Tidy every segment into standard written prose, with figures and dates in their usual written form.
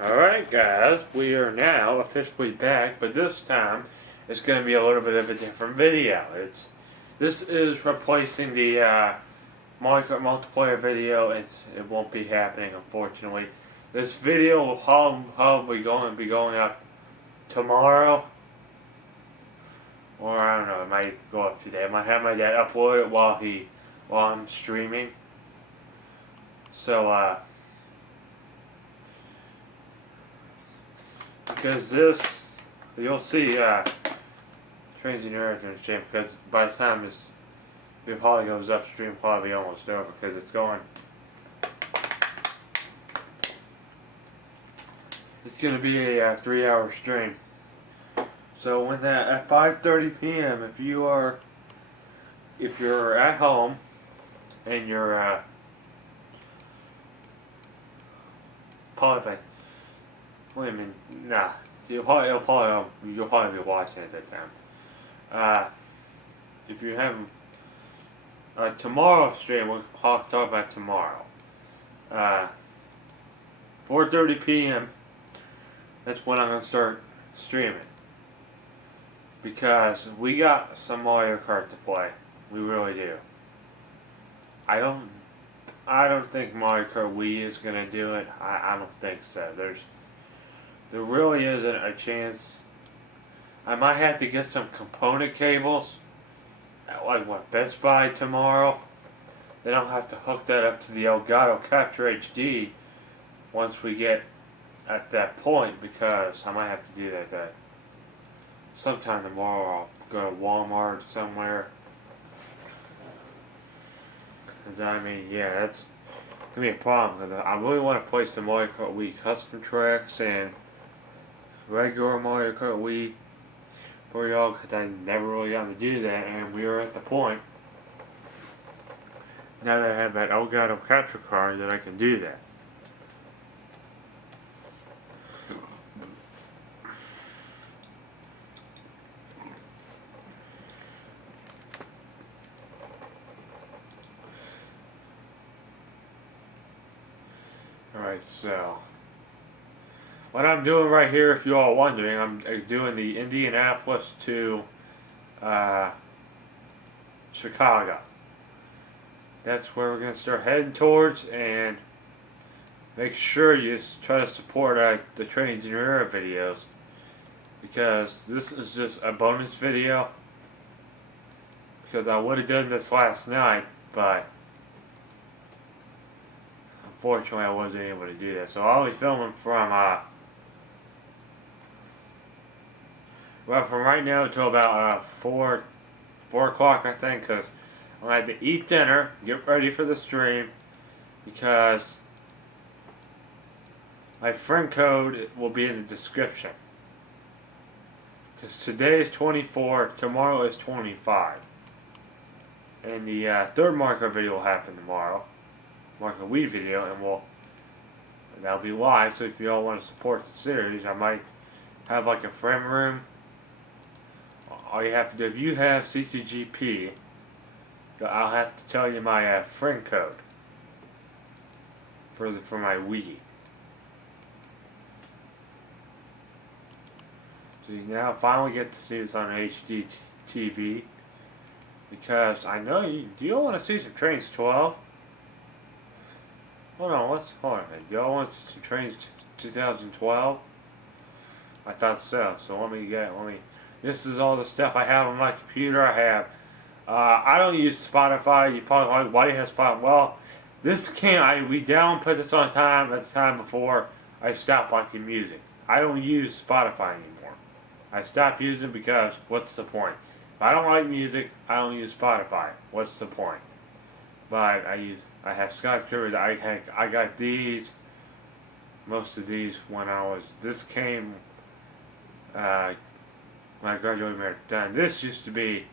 Alright guys, we are now officially back, but this time it's going to be a little bit of a different video. This is replacing the Mario Kart multiplayer video. It won't be happening, unfortunately. This video will probably be going up tomorrow, or I don't know, it might go up today. I might have my dad upload it while I'm streaming. So because this, you'll see Trainz in stream, because by the time this video probably goes upstream, probably almost over, because it's going. It's going to be a 3-hour stream. So when that at 5:30 p.m. if you're at home and you're probably. Wait a minute, nah. You'll probably be watching at that time. If you haven't, tomorrow's stream, we'll talk about tomorrow. 4:30 p.m. That's when I'm gonna start streaming, because we got some Mario Kart to play. We really do. I don't think Mario Kart Wii is gonna do it. I don't think so. There really isn't a chance. I might have to get some component cables at Best Buy tomorrow. Then I'll have to hook that up to the Elgato Capture HD once we get at that point, because I might have to do that sometime tomorrow. I'll go to Walmart somewhere. Cause I mean, yeah, that's gonna be a problem. Cause I really want to play some Mario Kart Wii custom tracks and regular Mario Kart Wii for y'all, because I never really got to do that, and we are at the point now that I have that Elgato capture card that I can do that. Alright, so what I'm doing right here, if you all are wondering, I'm doing the Indianapolis to Chicago. That's where we're going to start heading towards, and make sure you try to support the Trainz videos, because this is just a bonus video, because I would have done this last night, but unfortunately I wasn't able to do that. So I'll be filming from from right now until about 4 o'clock, I think, because I'm going to have to eat dinner, get ready for the stream, because my friend code will be in the description. Because today is 24, tomorrow is 25. And the third Marker video will happen tomorrow. Marker Wii video, and that'll be live. So if you all want to support the series, I might have like a friend room. All you have to do, if you have CCGP, I'll have to tell you my friend code for my Wii. So you now finally get to see this on HD TV, because I know do you all want to see some Trainz 12? Hold on, hold on. Do y'all want to see some Trainz 2012? I thought so. So let me. This is all the stuff I have on my computer. I don't use Spotify. You probably like, why do you have Spotify? Well, we put this on at the time before I stopped liking music. I don't use Spotify anymore. I stopped using it because what's the point? If I don't like music, I don't use Spotify. What's the point? But I have Scott Curry. I got these, most of these this came when I graduated American. This used to be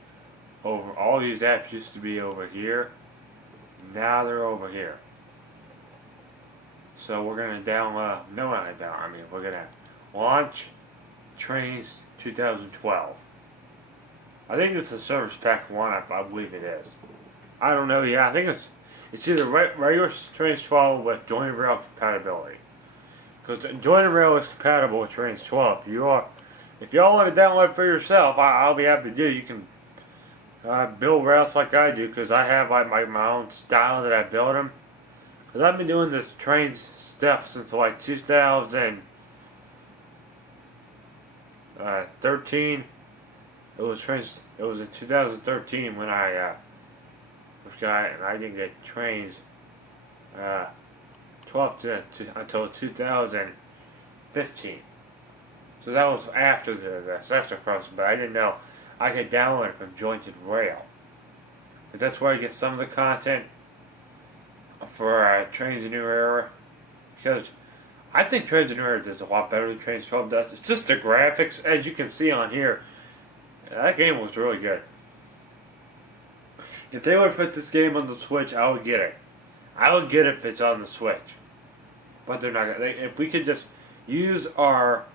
all these apps used to be over here. Now they're over here. So we're going to download, we're going to launch Trainz 2012. I think it's a Service Pack 1, I believe it is. I don't know, yeah, I think it's either regular Trainz 12 with joint rail compatibility. Because Join Rail is compatible with Trainz 12. If y'all want to download it for yourself, I'll be happy to do. You can build routes like I do, because I have like my own style that I build them. Because I've been doing this Trainz stuff since like 2013. It was in 2013 when I didn't get Trainz 12 until 2015. So that was after the sector crossing, but I didn't know I could download it from Jointed Rail. But that's where I get some of the content for Trainz a New Era. Because I think Trainz a New Era does a lot better than Trainz 12 does. It's just the graphics, as you can see on here. That game was really good. If they would put this game on the Switch, I would get it. I would get it if it's on the Switch. But they're not. If we could just use our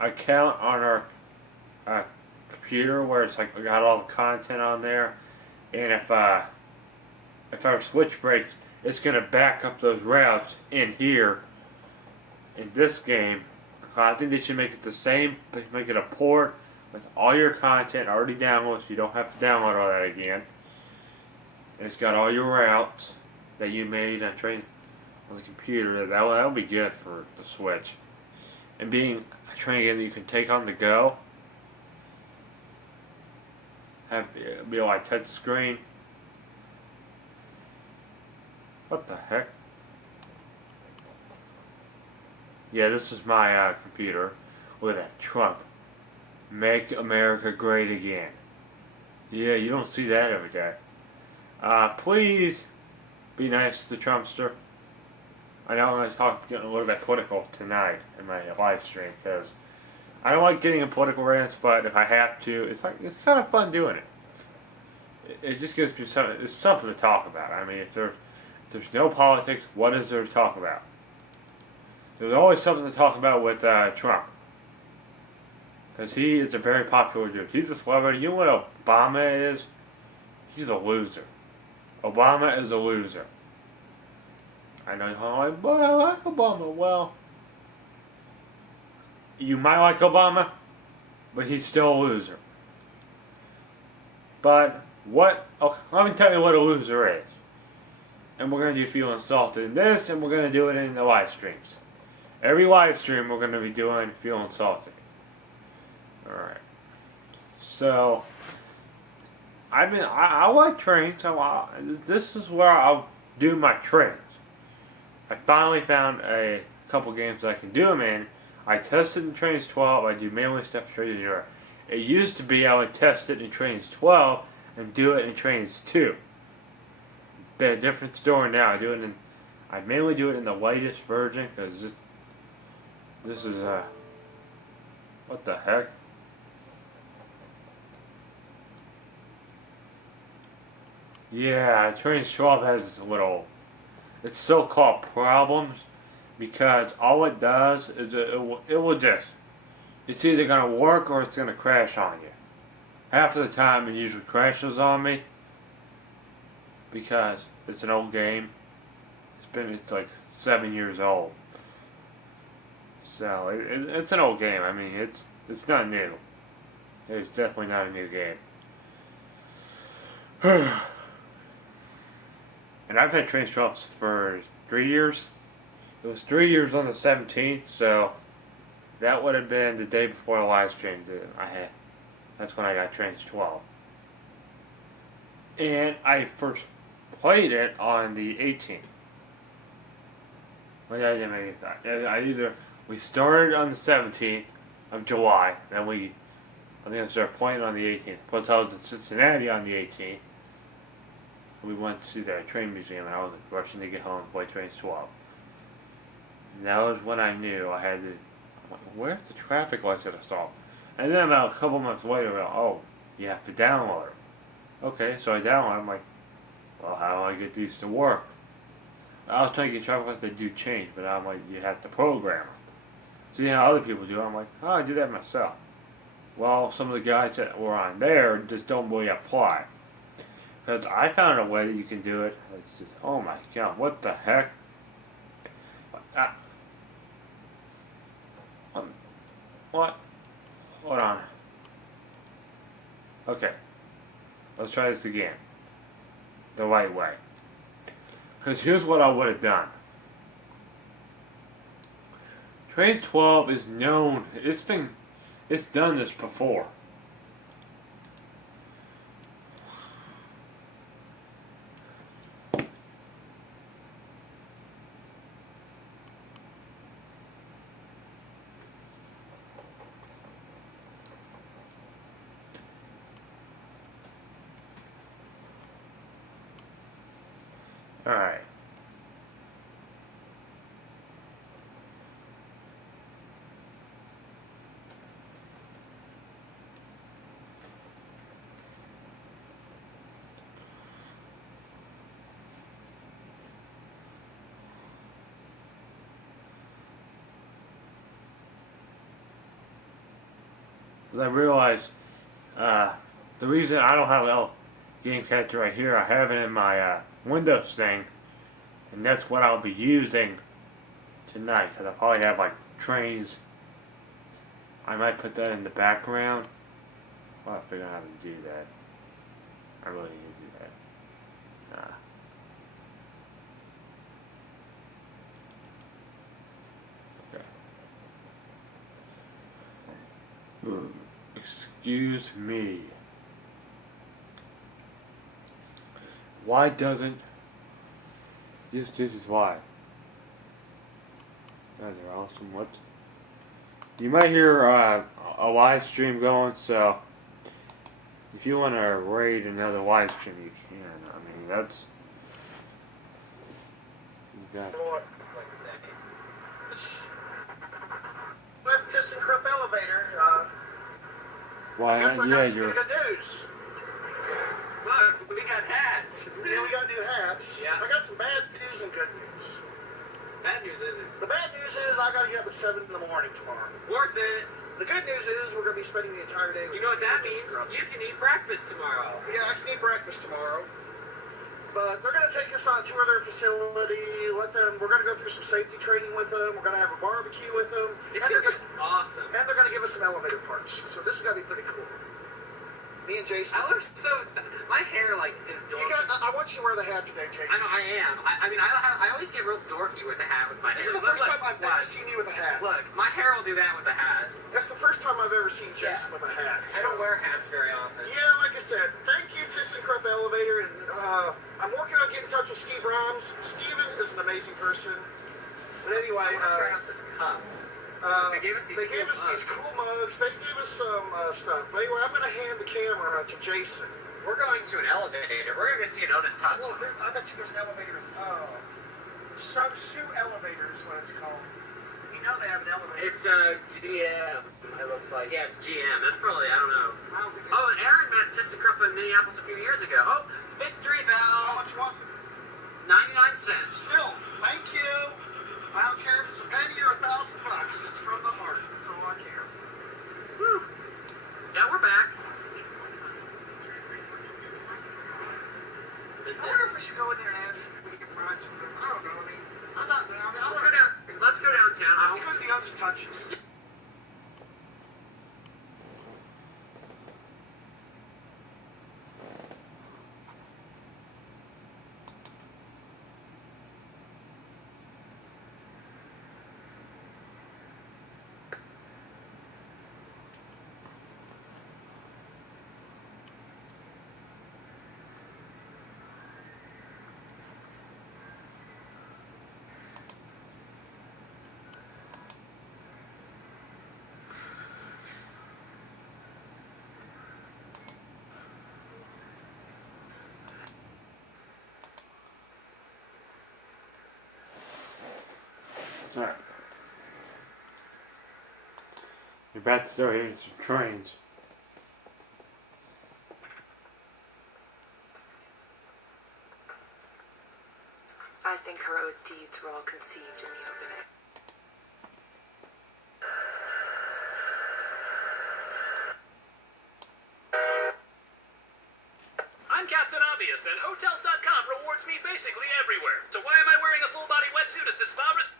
account on our computer, where it's like we got all the content on there, and if our Switch breaks, it's gonna back up those routes in here. In this game, I think they should make it the same. They should make it a port with all your content already downloaded, so you don't have to download all that again. And it's got all your routes that you made on the computer. That'll be good for the Switch. And being a train game that you can take on the go, be like touch screen. What the heck? Yeah, this is my computer with a Trump. Make America Great Again. Yeah, you don't see that every day. Please be nice to the Trumpster. I know I'm going to get a little bit political tonight in my live stream, because I don't like getting in political rants, but if I have to, it's kind of fun doing it. It just gives me something to talk about. I mean, if there's no politics, what is there to talk about? There's always something to talk about with Trump. Because he is a very popular dude. He's a celebrity. You know what Obama is? He's a loser. Obama is a loser. I know you're like, but I like Obama. Well, you might like Obama, but he's still a loser. But let me tell you what a loser is. And we're going to do Feel Insulted in this, and we're going to do it in the live streams. Every live stream we're going to be doing Feel Insulted. Alright. So, I like Trainz. This is where I'll do my Trainz. I finally found a couple games I can do them in. I tested in Trainz 12. I do mainly stuff in Trainz 0. It used to be I would test it in Trainz 12 and do it in Trainz 2. They're a different story now. I mainly do it in the latest version, because this is what the heck? Yeah, Trainz 12 has this little, it's so-called problems, because all it does is it's either going to work or it's going to crash on you. Half of the time it usually crashes on me, because it's an old game. It's like 7 years old. So it's an old game. I mean, it's not new. It's definitely not a new game. And I've had Trainz 12 for 3 years. It was 3 years on the 17th, so that would have been the day before the live stream that I had. That's when I got Trainz 12. And I first played it on the 18th. Well, I didn't make it. We started on the 17th of July, then I think I started playing on the 18th. Plus I was in Cincinnati on the 18th. We went to see the train museum, and I was rushing to get home and play Trainz 12. And that was when I knew I had to, where's the traffic lights that I saw? And then about a couple months later, you have to download it. Okay, so I download it. I'm like, well, how do I get these to work? I was trying to get traffic lights that do change, but I'm like, you have to program them. See how other people do it. I'm like, I do that myself. Well, some of the guys that were on there just don't really apply. Because I found a way that you can do it. It's just, oh my god, what the heck? What? Hold on. Okay. Let's try this again. The right way. Because here's what I would have done. Trainz 12 is known. It's done this before. Alright. I realized the reason I don't have a game capture right here, I have it in my Windows thing, and that's what I'll be using tonight, because I probably have like Trainz. I might put that in the background. I'll have to figure out how to do that. I really need to do that. Okay. Excuse me. Why doesn't this is why. Guys are awesome. What? You might hear a live stream going, so if you want to raid another live stream, you can. I mean, that's. You got. With ThyssenKrupp elevator. Why? Yeah, you're. Good news. Look, we got hats. Yeah, we got new hats. Yeah. I got some bad news and good news. Bad news is The bad news is I gotta get up at 7 in the morning tomorrow. worth it. The good news is we're gonna be spending the entire day with You know what that means? ThyssenKrupp. You can eat breakfast tomorrow. Yeah, I can eat breakfast tomorrow. But they're gonna take us on a tour of their facility. We're gonna go through some safety training with them. We're gonna have a barbecue with them. It's gonna be awesome. And they're gonna give us some elevator parts. So this is gonna be pretty cool. Me and Jason. I look so. My hair like is dorky. I want you to wear the hat today, Jason. I know I am. I mean I always get real dorky with the hat with my hair. This is the first time I've ever seen you with a hat. Look, my hair will do that with the hat. That's the first time I've ever seen Jason with a hat. I don't wear hats very often. Yeah, like I said, thank you, ThyssenKrupp Elevator, and I'm working on getting in touch with Steve Roms. Steven is an amazing person. But anyway, I want to try out this cup. They gave us these cool mugs. They gave us some stuff. But anyway, I'm going to hand the camera to Jason. We're going to an elevator. We're going to see an Otis Touch. Well, I bet you there's an elevator. Sue Elevator is what it's called. You know they have an elevator. It's GM. It looks like. Yeah, it's GM. That's probably, I don't know. I don't think Oh, and Aaron met ThyssenKrupp in Minneapolis a few years ago. Oh, victory How bell. much was it? 99 cents. Still, thank you. I don't care if it's a penny or $1,000. It's from the heart. That's all I care. Woo. Yeah, we're back. I wonder if we should go in there and ask if we can ride some. I don't know. I mean, I'm not down. Let's go downtown. Let's go to the Otis Touches. Alright. You're about to start hearing some trains. I think heroic deeds were all conceived in the open air. I'm Captain Obvious, and Hotels.com rewards me basically everywhere. So why am I wearing a full-body wetsuit at the spa resort?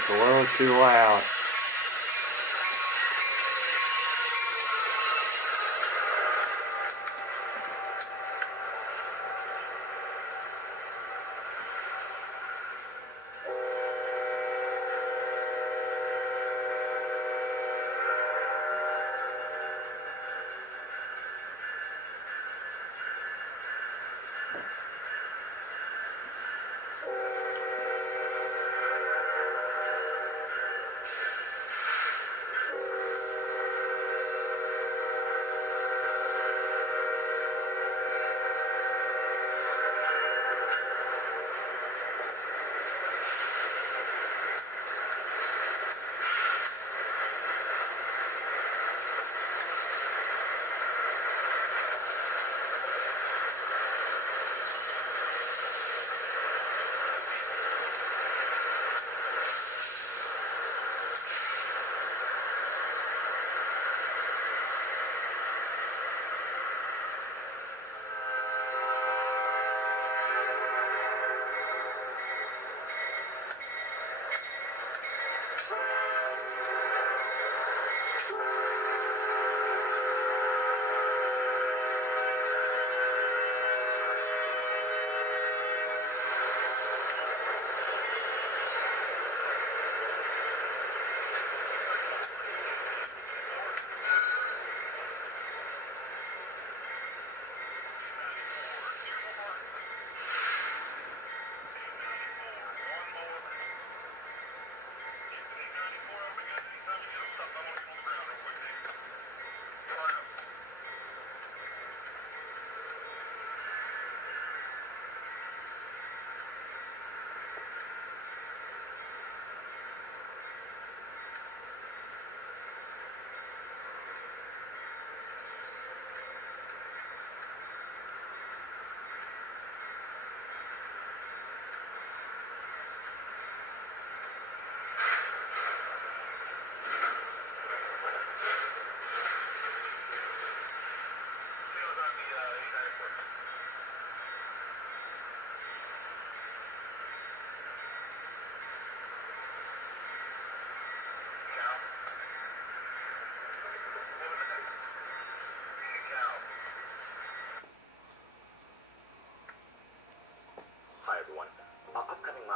It's a little too loud.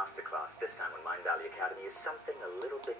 Masterclass this time on Mind Valley Academy is something a little bit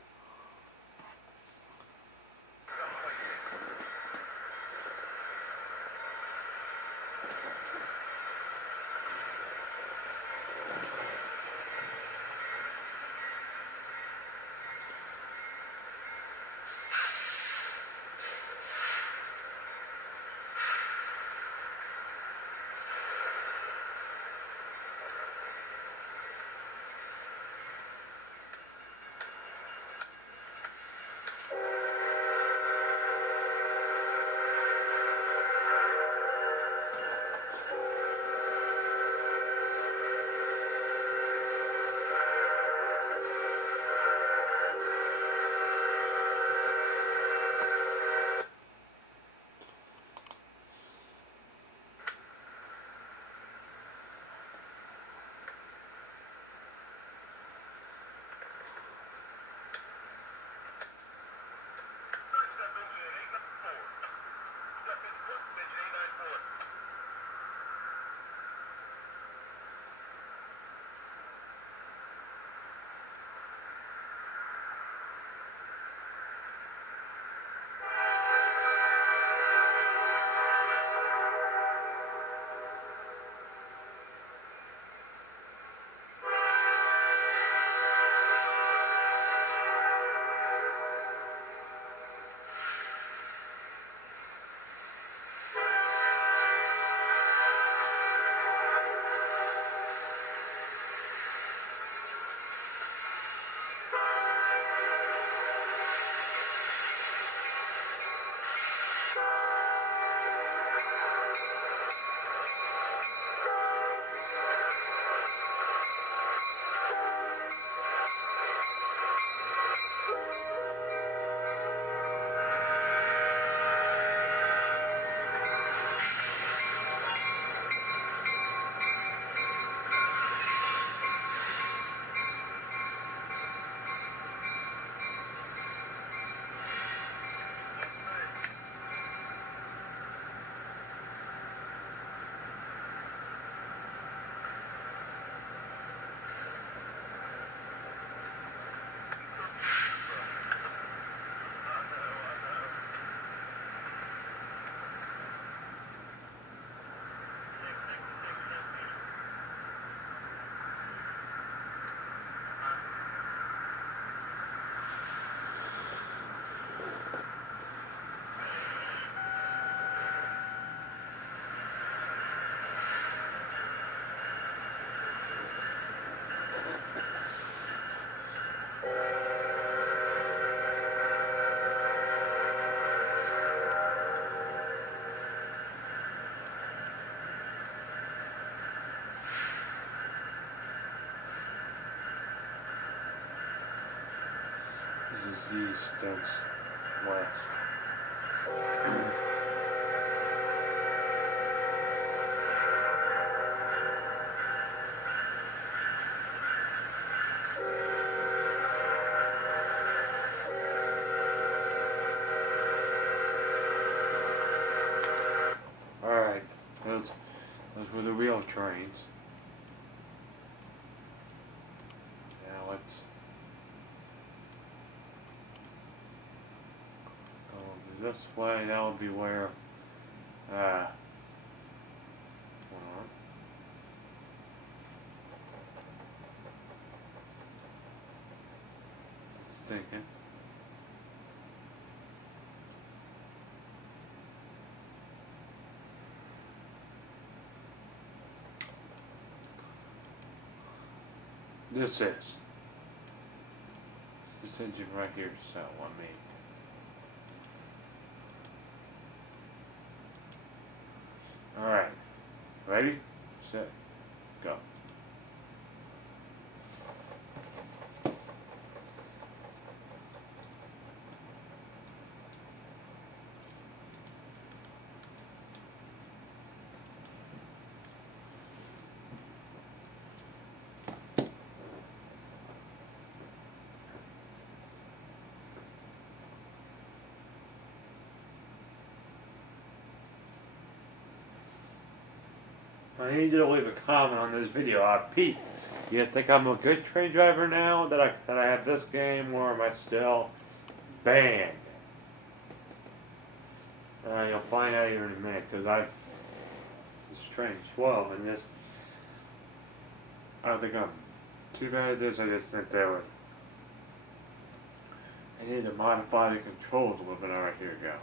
east and west. Alright, those were the real trains. Now let's go over this way. That will be where hold on. It's thinking. This engine right here, so I mean. Alright. Ready? Set. Go. I need you to leave a comment on this video. Pete, do you think I'm a good train driver now that I have this game, or am I still banned? You'll find out here in a minute, because this train's 12, and this, I don't think I'm too bad at this. I just think I need to modify the controls a little bit. Alright, here we go.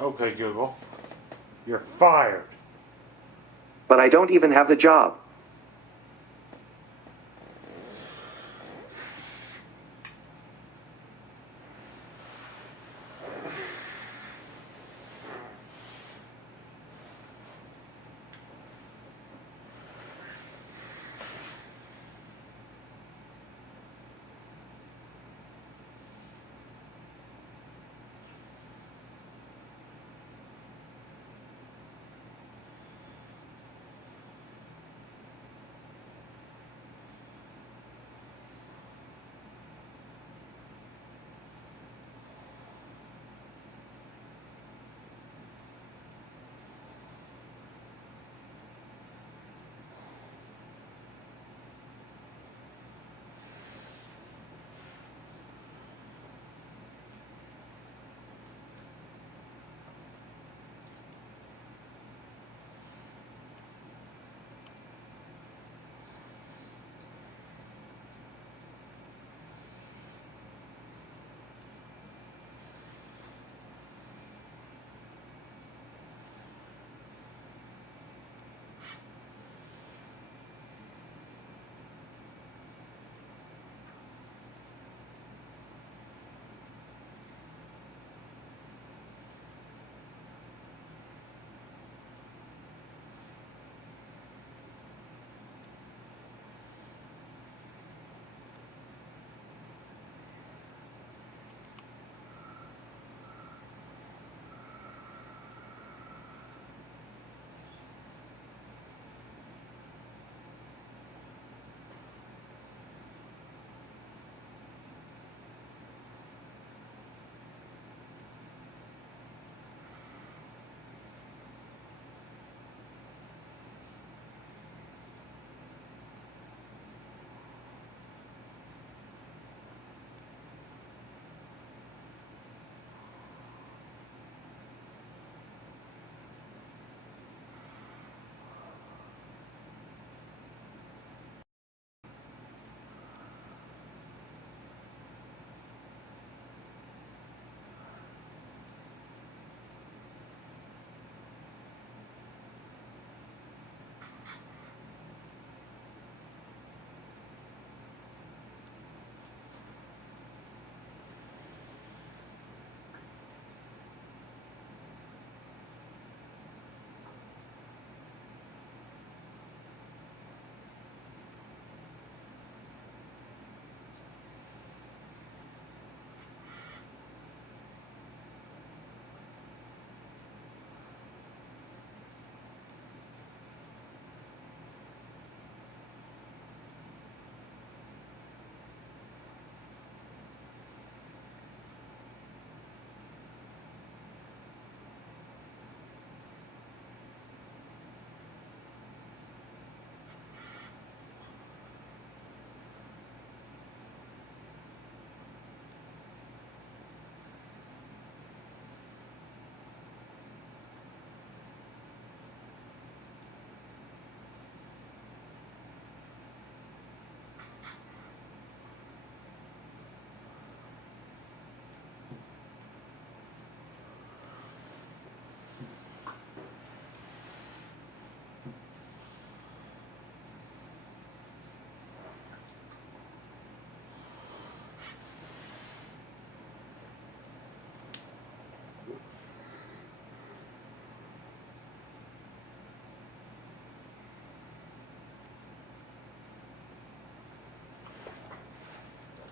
Okay, Google. You're fired. But I don't even have the job.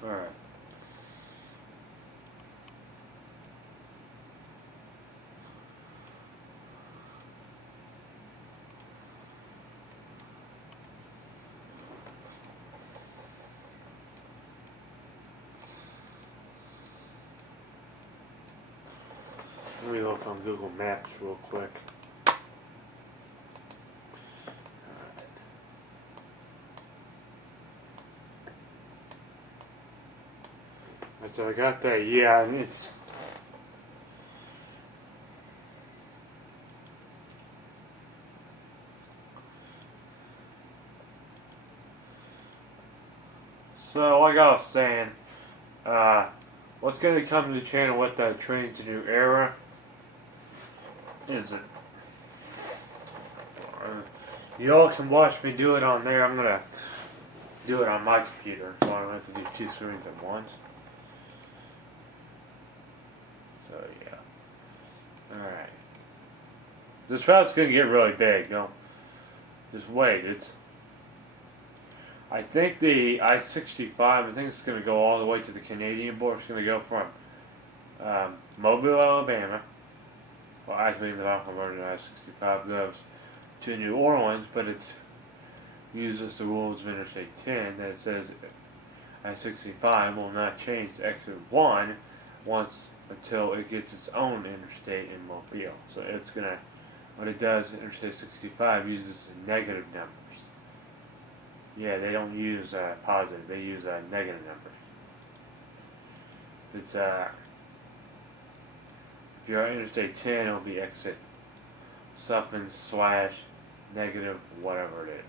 Alright. Let me look on Google Maps real quick. So I got that, yeah, and it's so like I was saying, what's gonna come to the channel with that Trainz New Era is it? You all can watch me do it on there. I'm gonna do it on my computer, so I don't have to do two screens at once. So yeah. Alright. This route's gonna get really big, don't just wait. I think the I-65, I think it's gonna go all the way to the Canadian border. It's gonna go from Mobile, Alabama. Well, actually the I-65 goes to New Orleans, but it uses the rules of Interstate 10 that says I-65 will not change to exit 1 until it gets its own interstate in Mobile. So it's gonna, what it does, Interstate 65 uses negative numbers. Yeah, they don't use positive, they use negative numbers. It's if you're on Interstate 10, it'll be exit something / negative whatever it is.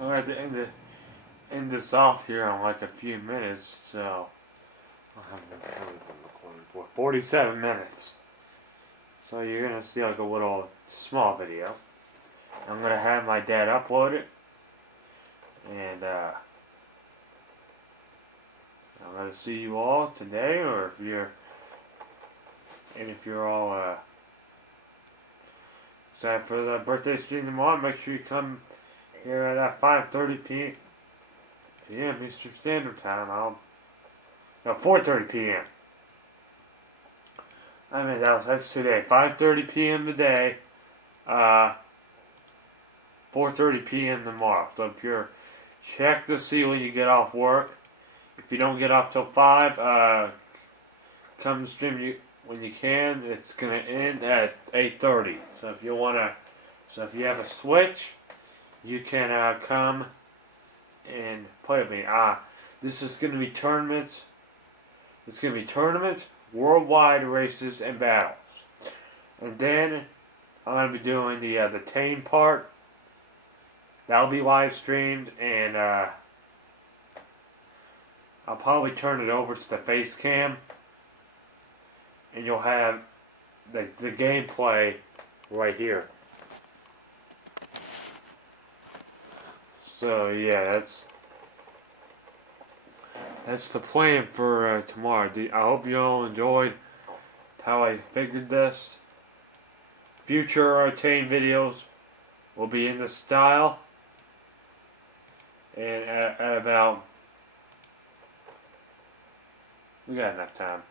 I'm going to end this off here in like a few minutes, so I'll have recording for 47 minutes. So you're gonna see like a little small video. I'm gonna have my dad upload it, and I'm gonna see you all today, or if you're all excited for the birthday stream tomorrow, make sure you come here at 5:30 p.m. Eastern Standard Time. 4:30 p.m. I mean, that's today. 5:30 p.m. today. 4:30 p.m. tomorrow. So if you're, check to see when you get off work. If you don't get off till 5, come stream when you can. It's gonna end at 8:30. So if you if you have a Switch, you can come and play with me. This is gonna be tournaments. It's gonna be tournaments, worldwide races, and battles. And then I'm gonna be doing the tame part. That'll be live streamed, and I'll probably turn it over to the face cam, and you'll have the gameplay right here. So yeah, that's the plan for tomorrow. I hope you all enjoyed how I figured this. Future tame videos will be in this style. And at about, we got enough time.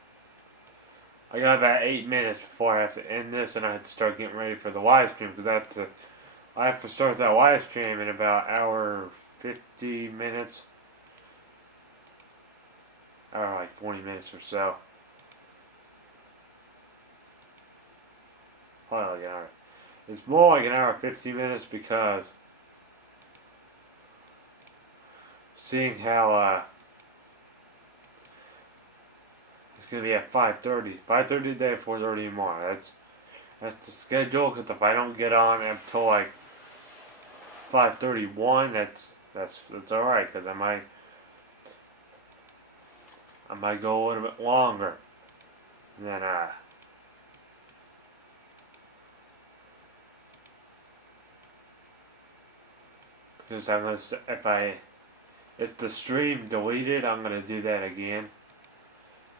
I got about 8 minutes before I have to end this, and I have to start getting ready for the live stream, because I have to start that live stream in about hour 50 minutes. Or like 40 minutes or so. Probably like an hour. It's more like an hour 50 minutes, because seeing how it's gonna be at 5:30. 5:30 today, 4:30 tomorrow. That's the schedule, because if I don't get on until like 5:31, that's alright, because I might go a little bit longer than because I'm gonna if the stream deleted, I'm gonna do that again,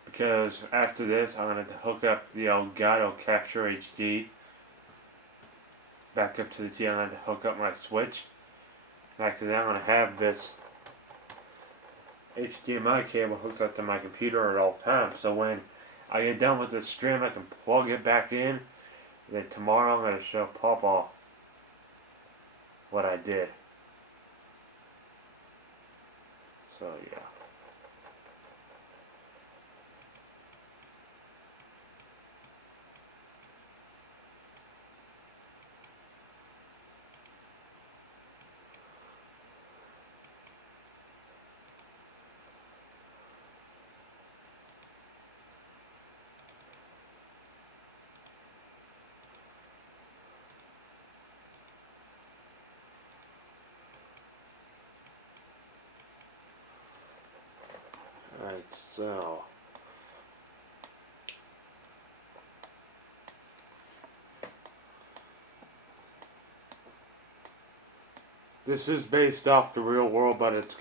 because after this I'm gonna hook up the Elgato Capture HD back up to the TV. I'm gonna hook up my Switch. After that, I'm gonna have this HDMI cable hooked up to my computer at all times, so when I get done with this stream, I can plug it back in. Then tomorrow I'm gonna show Papa what I did. So yeah. Alright, so this is based off the real world, but it's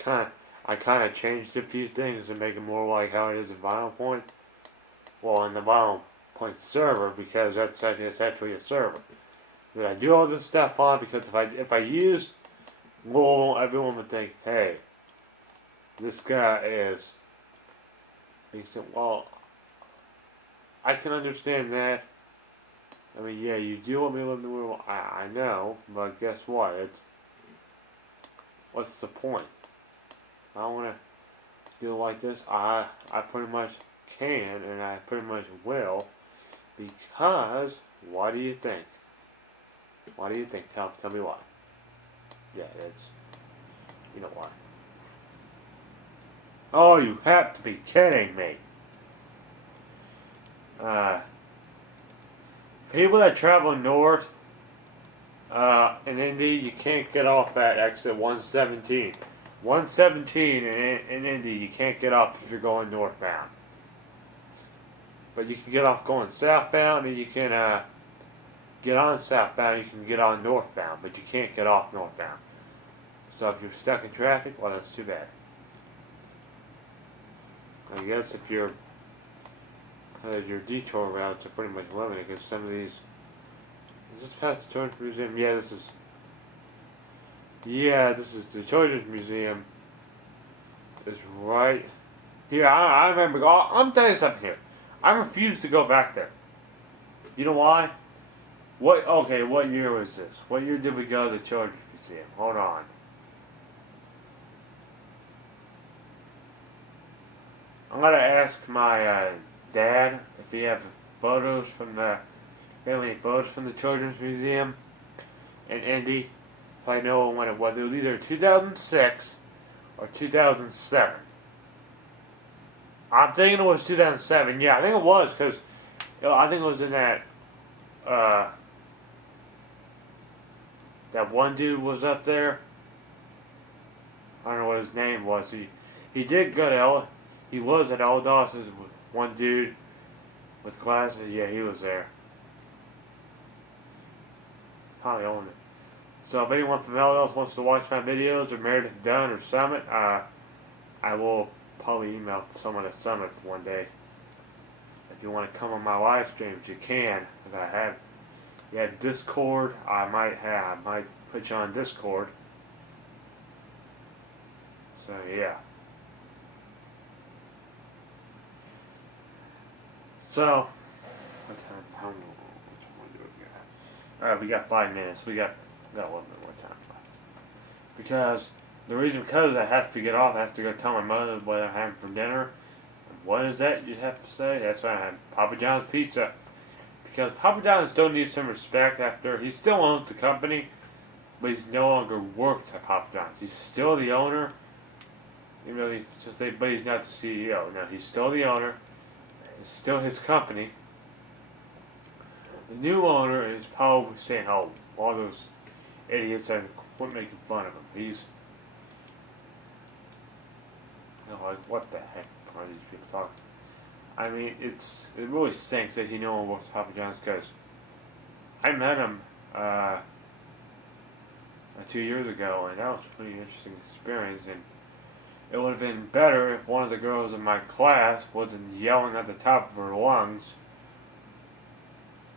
I kind of changed a few things to make it more like how it is in Vinyl Point. Well, in the Vinyl Point server, because it's actually a server. But I do all this stuff on because if I use Louisville, everyone would think, hey, this guy is. He said, well, I can understand that. I mean, yeah, you do want me to live in the world. I know, but guess what? What's the point? I don't want to do it like this. I pretty much can, and I pretty much will, because, why do you think? Why do you think? Tell me why. Yeah, you know why. Oh, you have to be kidding me. People that travel north In Indy, you can't get off at exit 117. 117 in Indy, you can't get off if you're going northbound. But you can get off going southbound, and you can get on southbound, you can get on northbound, but you can't get off northbound. So if you're stuck in traffic, well, that's too bad. I guess if your detour routes are pretty much limited, because some of these. Is this past the Children's Museum? Yeah, this is. Yeah, this is the Children's Museum. Is right here. I remember. I'm telling you something here. I refuse to go back there. You know why? What? Okay, what year was this? What year did we go to the Children's Museum? Hold on. I'm gonna ask my dad if he has photos from the. Any photos from the Children's Museum in Indy. If I know when it was. It was either 2006 or 2007. I'm thinking it was 2007. Yeah, I think it was because I think it was in that that one dude was up there. I don't know what his name was. He did go to he was at L. Dawson's with one dude with glasses. Yeah, he was there. Probably owned it. So if anyone from LLs wants to watch my videos or Meredith Dunn or Summit, I will probably email someone at Summit one day. If you want to come on my live streams, you can. Cause I have, Discord. I might put you on Discord. So yeah. So, what time? How long? Alright, we got 5 minutes. We got a little bit more time left. Because I have to get off, I have to go tell my mother what I'm having for dinner. And what is that you have to say? That's why I have Papa John's Pizza. Because Papa John still needs some respect after he still owns the company, but he's no longer worked at Papa John's. He's still the owner. Even though but he's not the CEO. No, he's still the owner. It's still his company. The new owner is probably saying, "Oh, all those idiots have quit making fun of him." He's, like, what the heck are these people talking? I mean, it really stinks that he no one works at Papa John's because I met him 2 years ago, and that was a pretty interesting experience. And it would have been better if one of the girls in my class wasn't yelling at the top of her lungs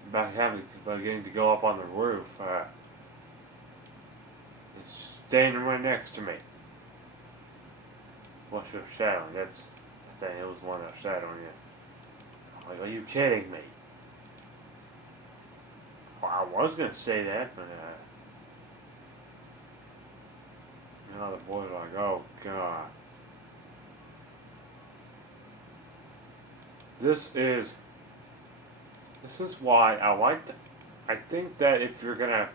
about getting to go up on the roof. It's standing right next to me. What's your shadowing? It was one of shadowing you. I'm like, are you kidding me? Well, I was gonna say that, but the boys are like, oh god. This is why I think that if you're gonna,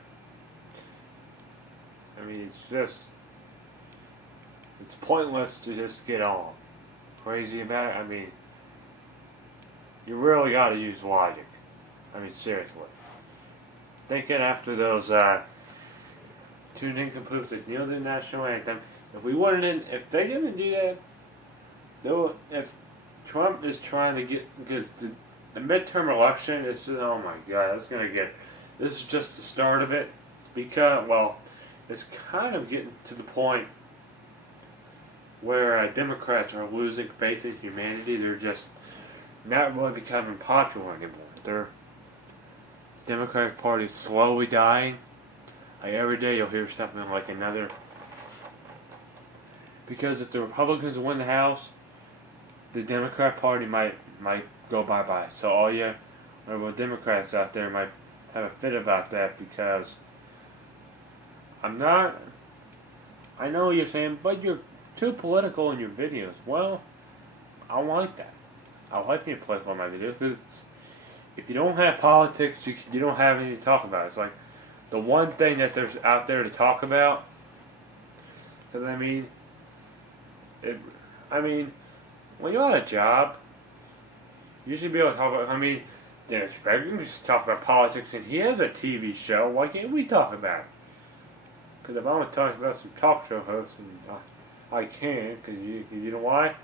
it's pointless to just get all crazy about it. You really gotta use logic. Seriously. Thinking after those two nincompoops that kneeled the national anthem, if they didn't do that, if Trump is trying to get, because the midterm election is, oh my god, this is just the start of it, because, it's kind of getting to the point where Democrats are losing faith in humanity. They're just not really becoming popular anymore. The Democratic Party is slowly dying. Like every day you'll hear something like another. Because if the Republicans win the House, the Democrat Party might go bye-bye. So all you Democrats out there might have a fit about that, because I know what you're saying, but you're too political in your videos. Well, I like that. I like being political in my videos, because if you don't have politics, you don't have anything to talk about. It's like the one thing that there's out there to talk about. Because when you're on a job, you should be able to talk about. Dennis Prager. We just talk about politics, and he has a TV show. Why can't we talk about it? Because if I want to talk about some talk show hosts, and I can, because you know why?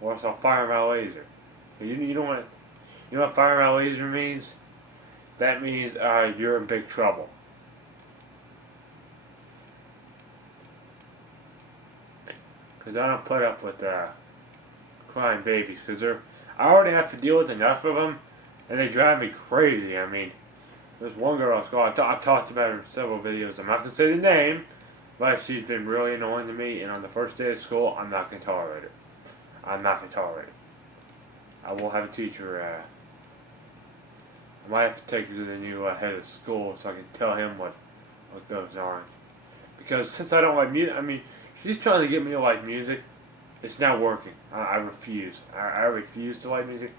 Or else I'll fire my laser. You know what fire my laser means? That means you're in big trouble. Because I don't put up with crying babies. Because I already have to deal with enough of them, and they drive me crazy. I mean, there's one girl at school, I've talked about her in several videos. I'm not going to say the name, but she's been really annoying to me, and on the first day of school, I'm not going to tolerate it. I'm not going to tolerate it. I will have a teacher, I might have to take her to the new head of school so I can tell him what goes on. Because since I don't like music, I mean, she's trying to get me to like music. It's not working. I refuse. I refuse to like music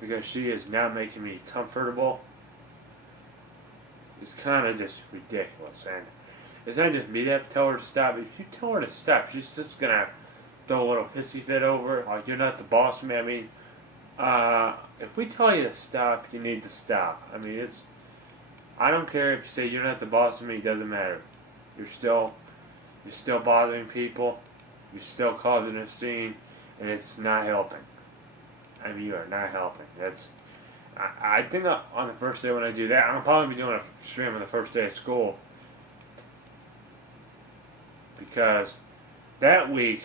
because she is not making me comfortable. It's kind of just ridiculous. And it's not just me that have to tell her to stop. If you tell her to stop, she's just going to throw a little hissy fit over it. Like, you're not the boss of me. I mean, if we tell you to stop, you need to stop. I mean, I don't care if you say you're not the boss of me, it doesn't matter. You're still bothering people, you're still causing a scene, and it's not helping. I mean, you are not helping. I think on the first day when I do that, I'll probably be doing a stream on the first day of school. Because that week,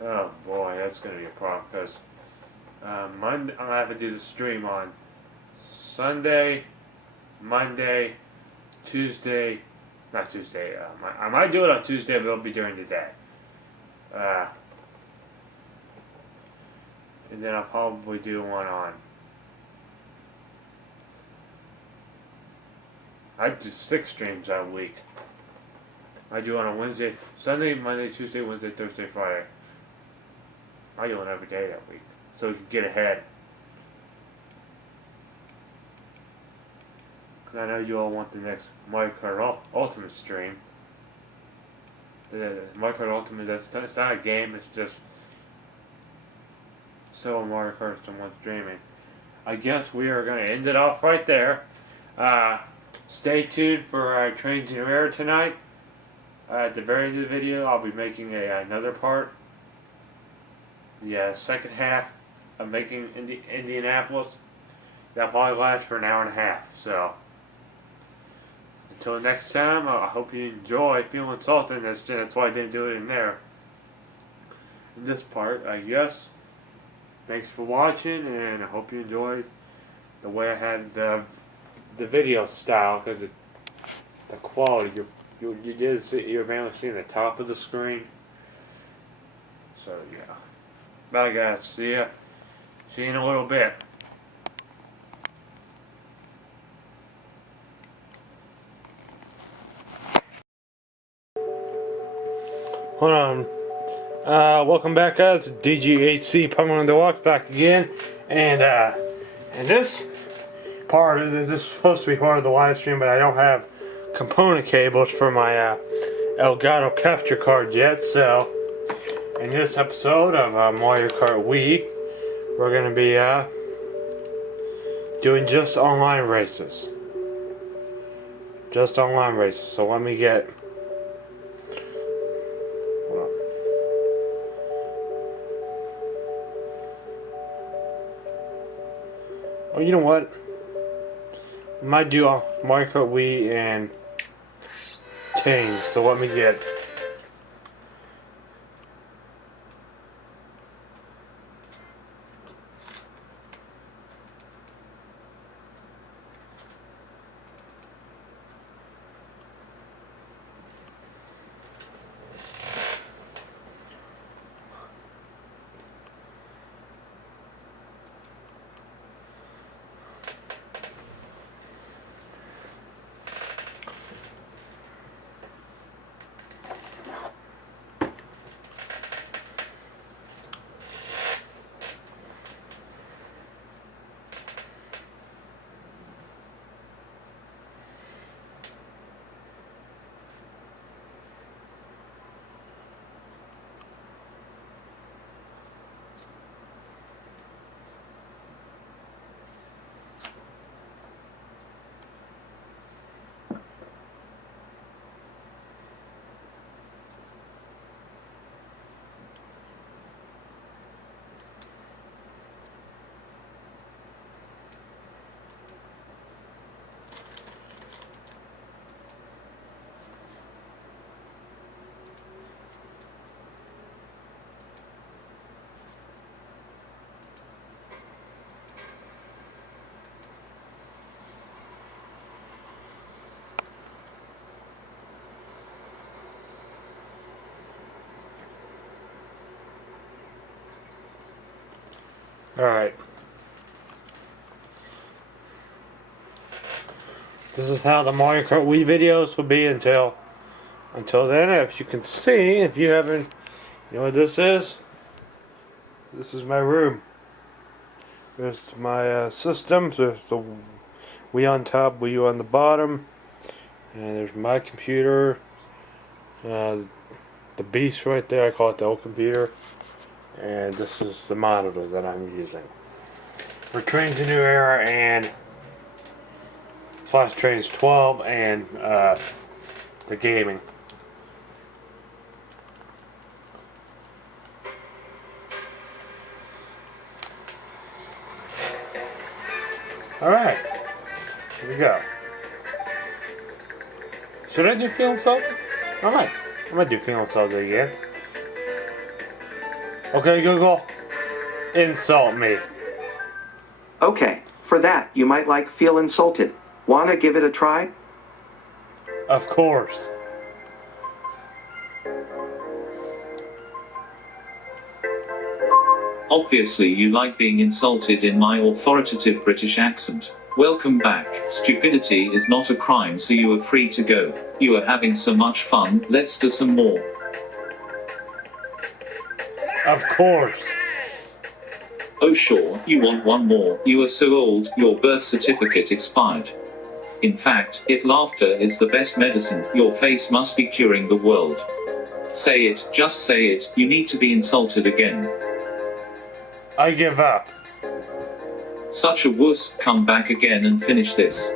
oh boy, that's going to be a problem, because Monday, I'm going to have to do the stream on Sunday, Monday, Tuesday, not Tuesday, I might do it on Tuesday, but it'll be during the day. And then I'll probably do one on, I do 6 streams that week. I do one on Wednesday, Sunday, Monday, Tuesday, Wednesday, Thursday, Friday. I do one every day that week, so we can get ahead. Because I know you all want the next Mario Kart Ultimate stream. The Mario Kart Ultimate, it's not a game, it's just so Mario Kart someone streaming. I guess we are going to end it off right there. Stay tuned for Trainz in tonight. At the very end of the video, I'll be making another part. The second half of making Indianapolis. That'll probably last for an hour and a half. So, until next time, I hope you enjoy. Feel insulted, that's why I didn't do it in there. In this part, I guess. Thanks for watching, and I hope you enjoyed the way I had the video style, because the quality, you're mainly seeing the top of the screen. So yeah. Bye guys, see you in a little bit. Hold on. Welcome back guys, DGHC Pumping on the Walks back again. And this part is supposed to be part of the live stream, but I don't have component cables for my Elgato capture card yet. So in this episode of Mario Kart Wii, we're going to be doing just online races. Just online races. So let me get... Hold on. Oh, you know what? I might do Mario Kart Wii and Trainz. So let me get... Alright. This is how the Mario Kart Wii videos will be until then. If you can see, if you haven't, you know what this is? This is my room. There's my system. There's the Wii on top, Wii U on the bottom. And there's my computer. The beast right there, I call it the old computer. And this is the monitor that I'm using for Trainz A New Era and Trainz 12 and the gaming. Alright, here we go. Should I do Feeling Salty? I might do Feeling Salty again. Okay, Google, insult me. Okay, for that, you might like Feel Insulted. Wanna give it a try? Of course. Obviously you like being insulted in my authoritative British accent. Welcome back. Stupidity is not a crime, so you are free to go. You are having so much fun, let's do some more. Of course. Oh sure, you want one more. You are so old, your birth certificate expired. In fact, if laughter is the best medicine, your face must be curing the world. Say it, just say it, you need to be insulted again. I give up. Such a wuss, come back again and finish this.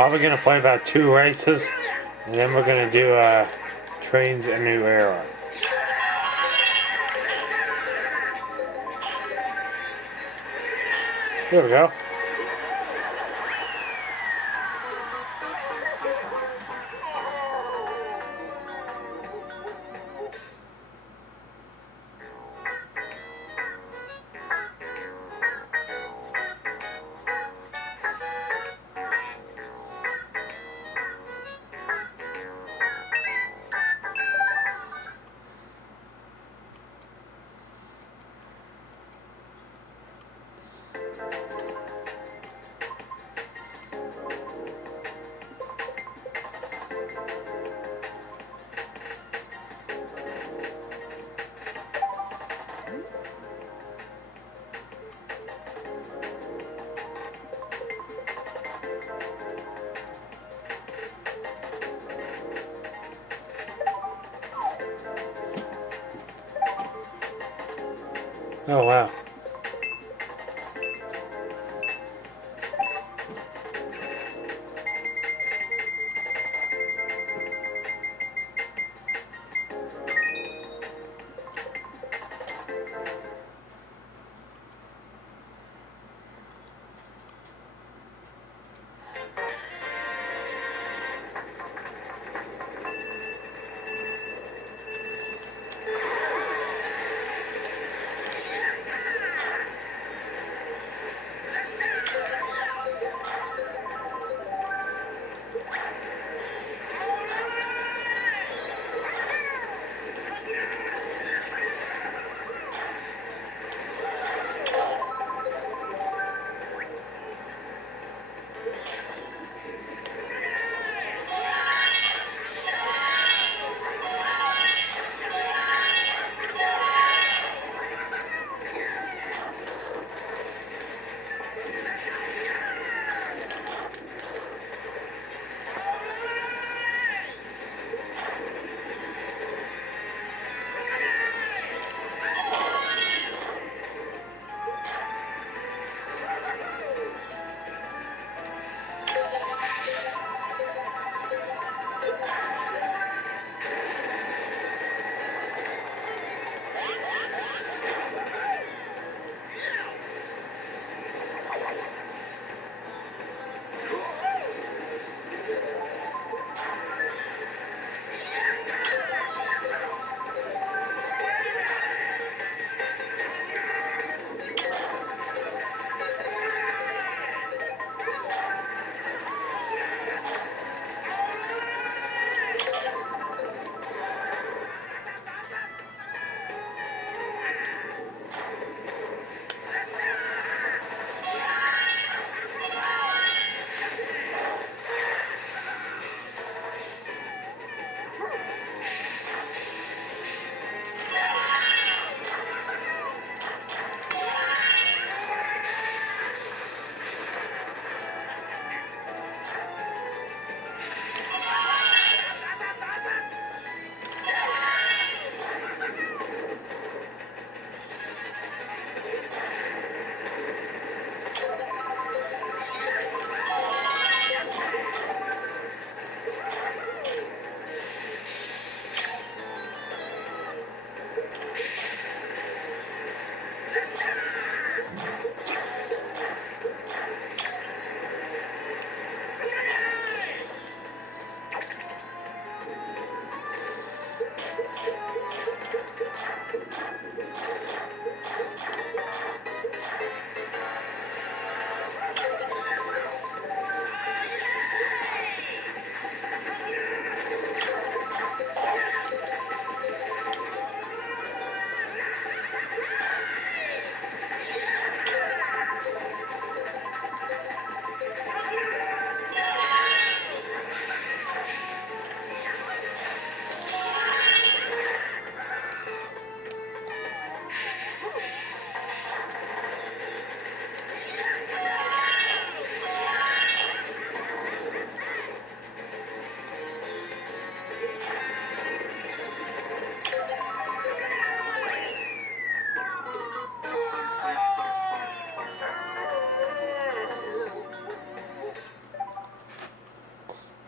Probably gonna play about 2 races, and then we're gonna do Trainz a New Era. Here we go. Oh wow.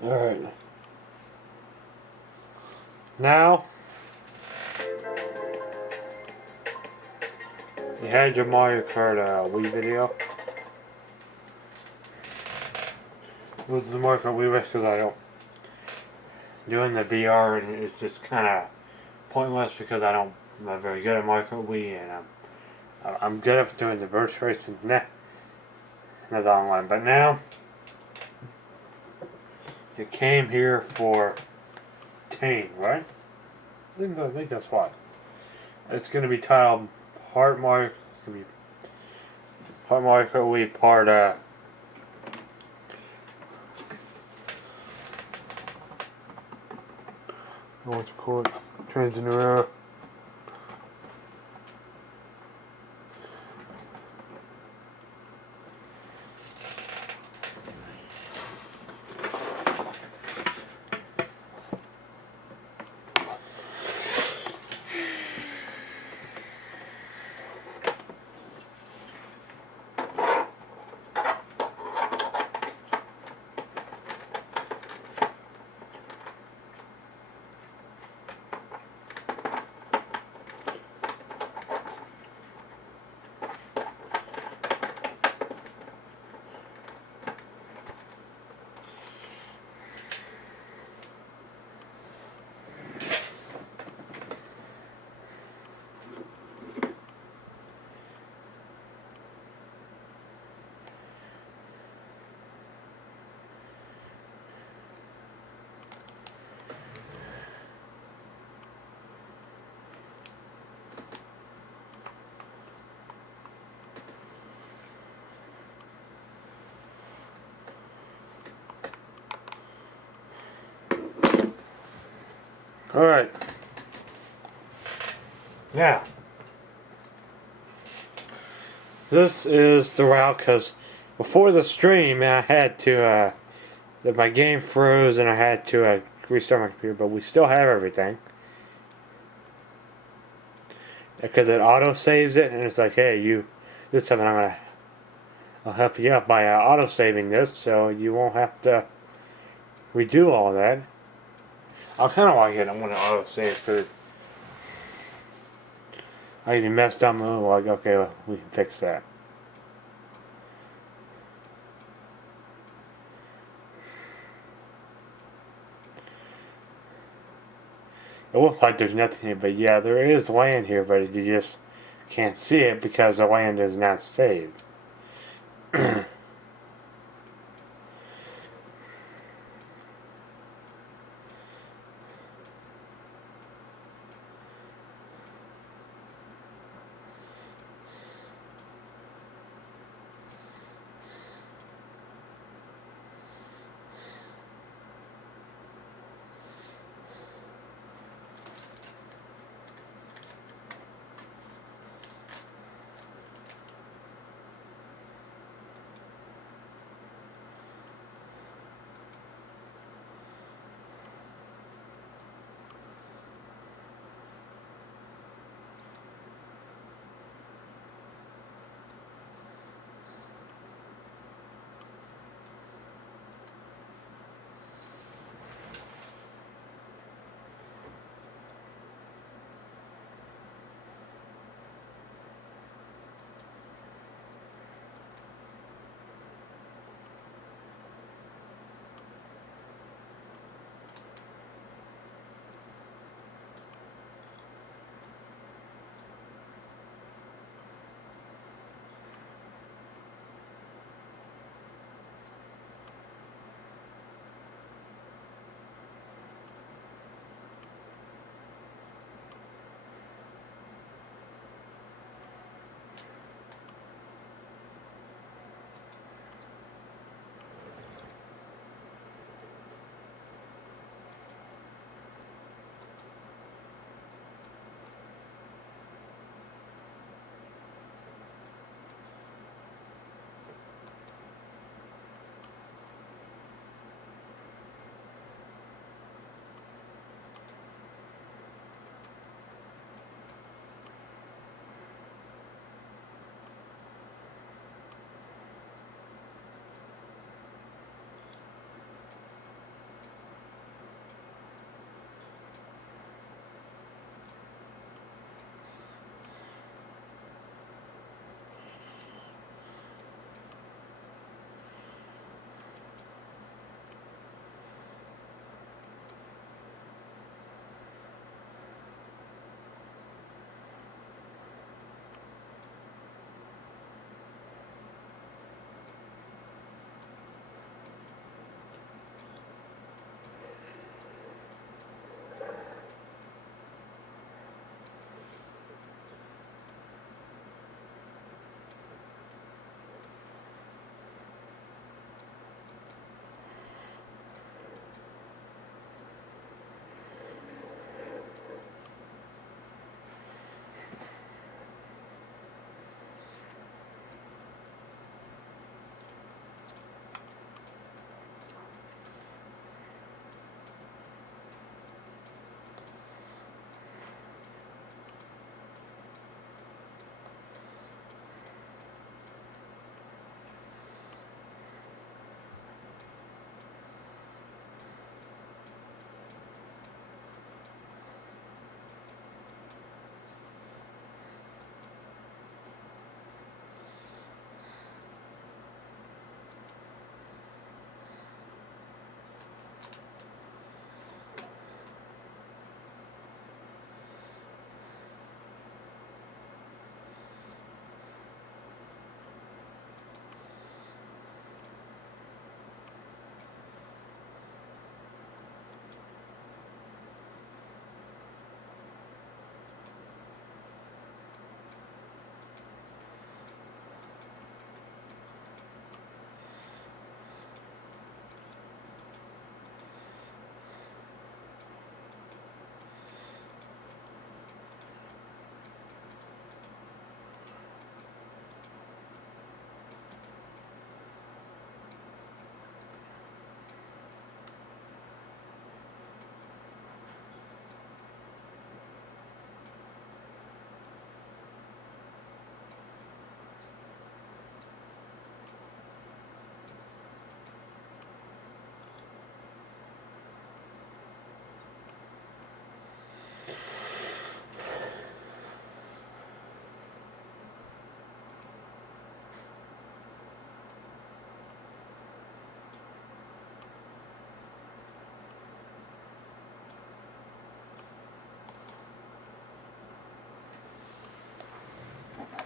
Alright. Now, you had your Mario Kart Wii video. With the Mario Kart Wii race, because I don't. Doing the VR and it's just kind of pointless because I'm not very good at Mario Kart Wii, and I'm good at doing the verse racing. Nah, not online. But now, you came here for Trainz, right? I think that's why. It's gonna be titled Heart Mario. It's gonna be Heart Mario Kart Wii Part. What's it called? Trainz in the Era. Alright. Now, this is the route because before the stream I had to, my game froze and I had to restart my computer, but we still have everything. Because it auto saves it and it's like, hey, this time I'll help you out by auto saving this so you won't have to redo all that. I kind of like it. I want to auto save because I even messed up. Like, okay, well, we can fix that. It looks like there's nothing here, but yeah, there is land here, but you just can't see it because the land is not saved.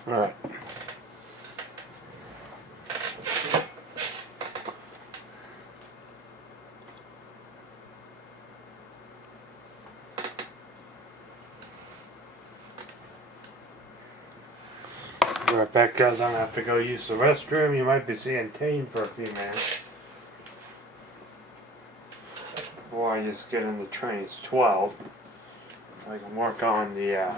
Alright. Right back, guys. I'm gonna have to go use the restroom. You might be seeing Tane for a few minutes before I just get into Trainz 12. I can work on the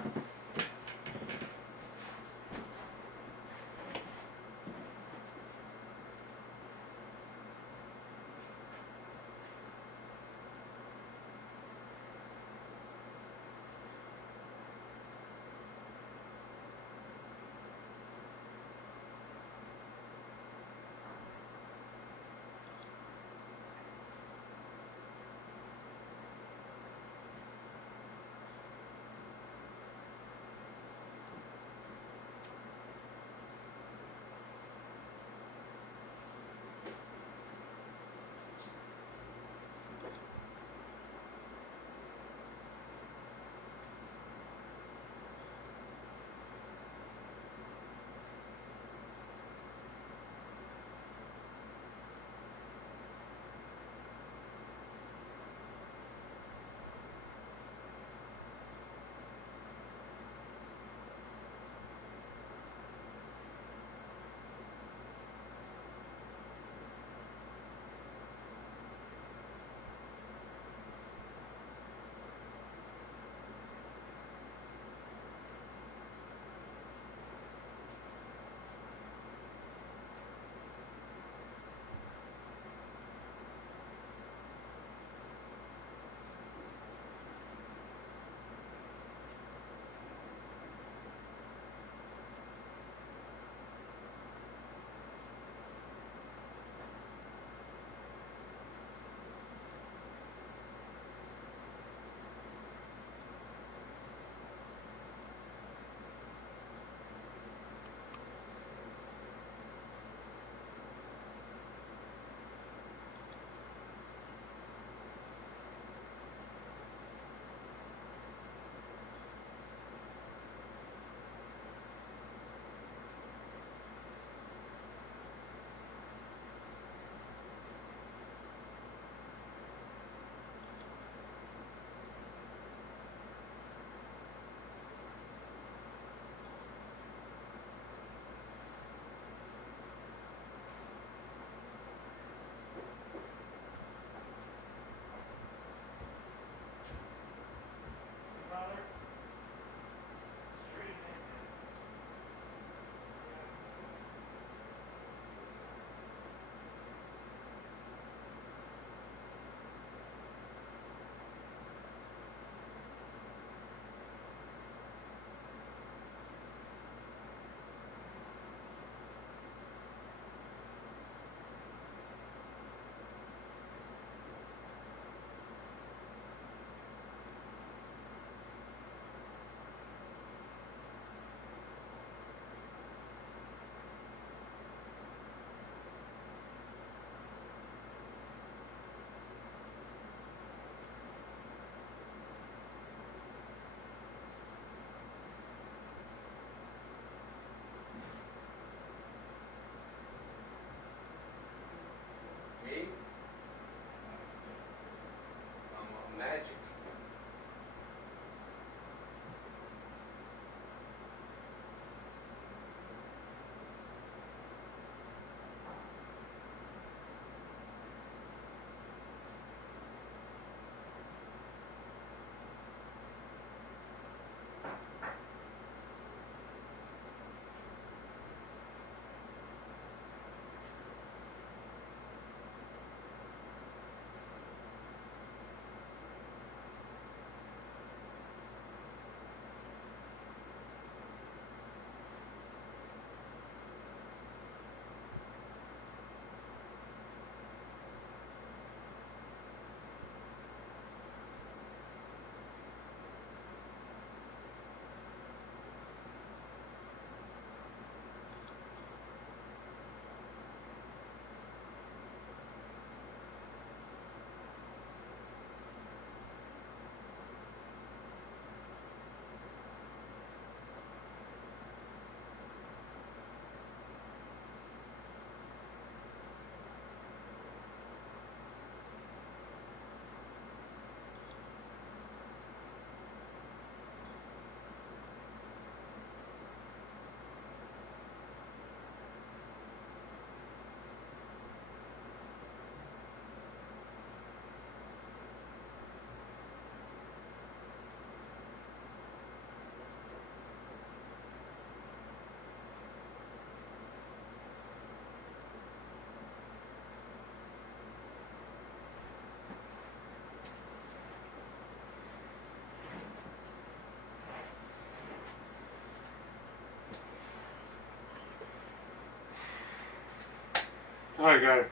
Alright guys,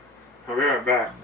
I'll be right back.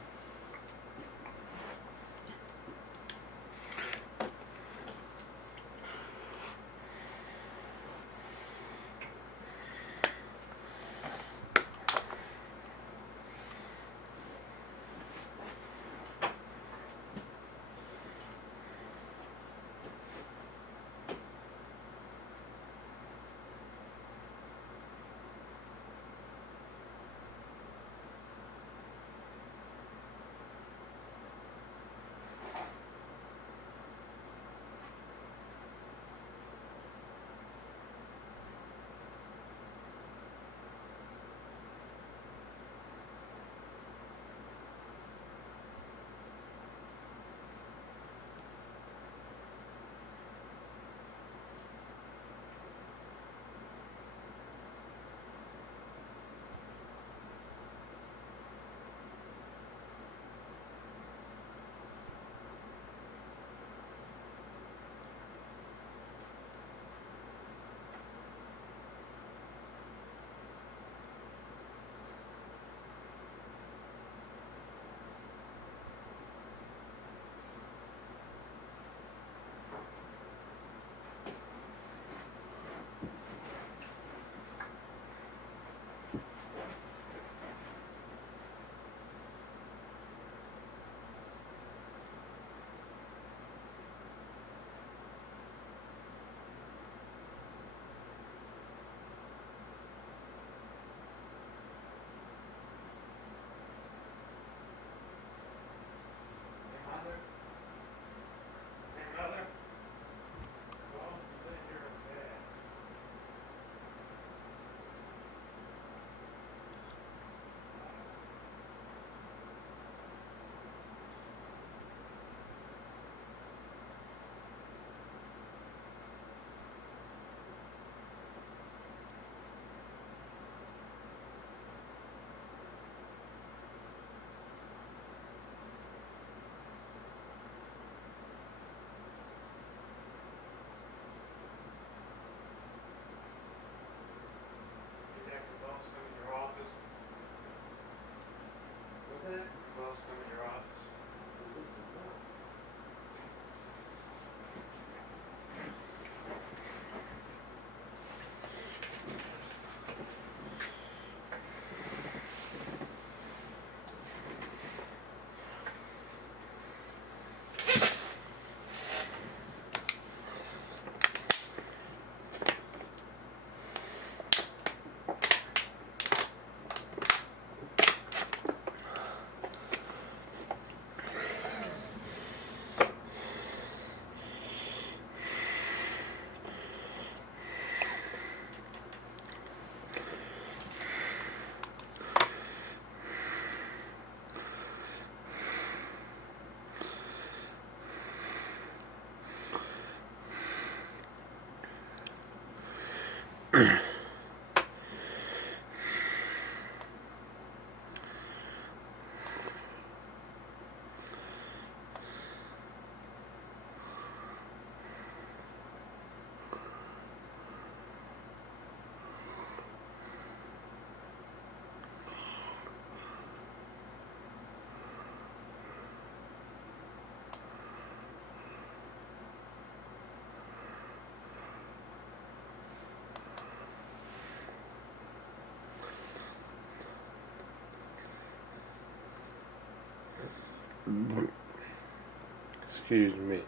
Excuse me.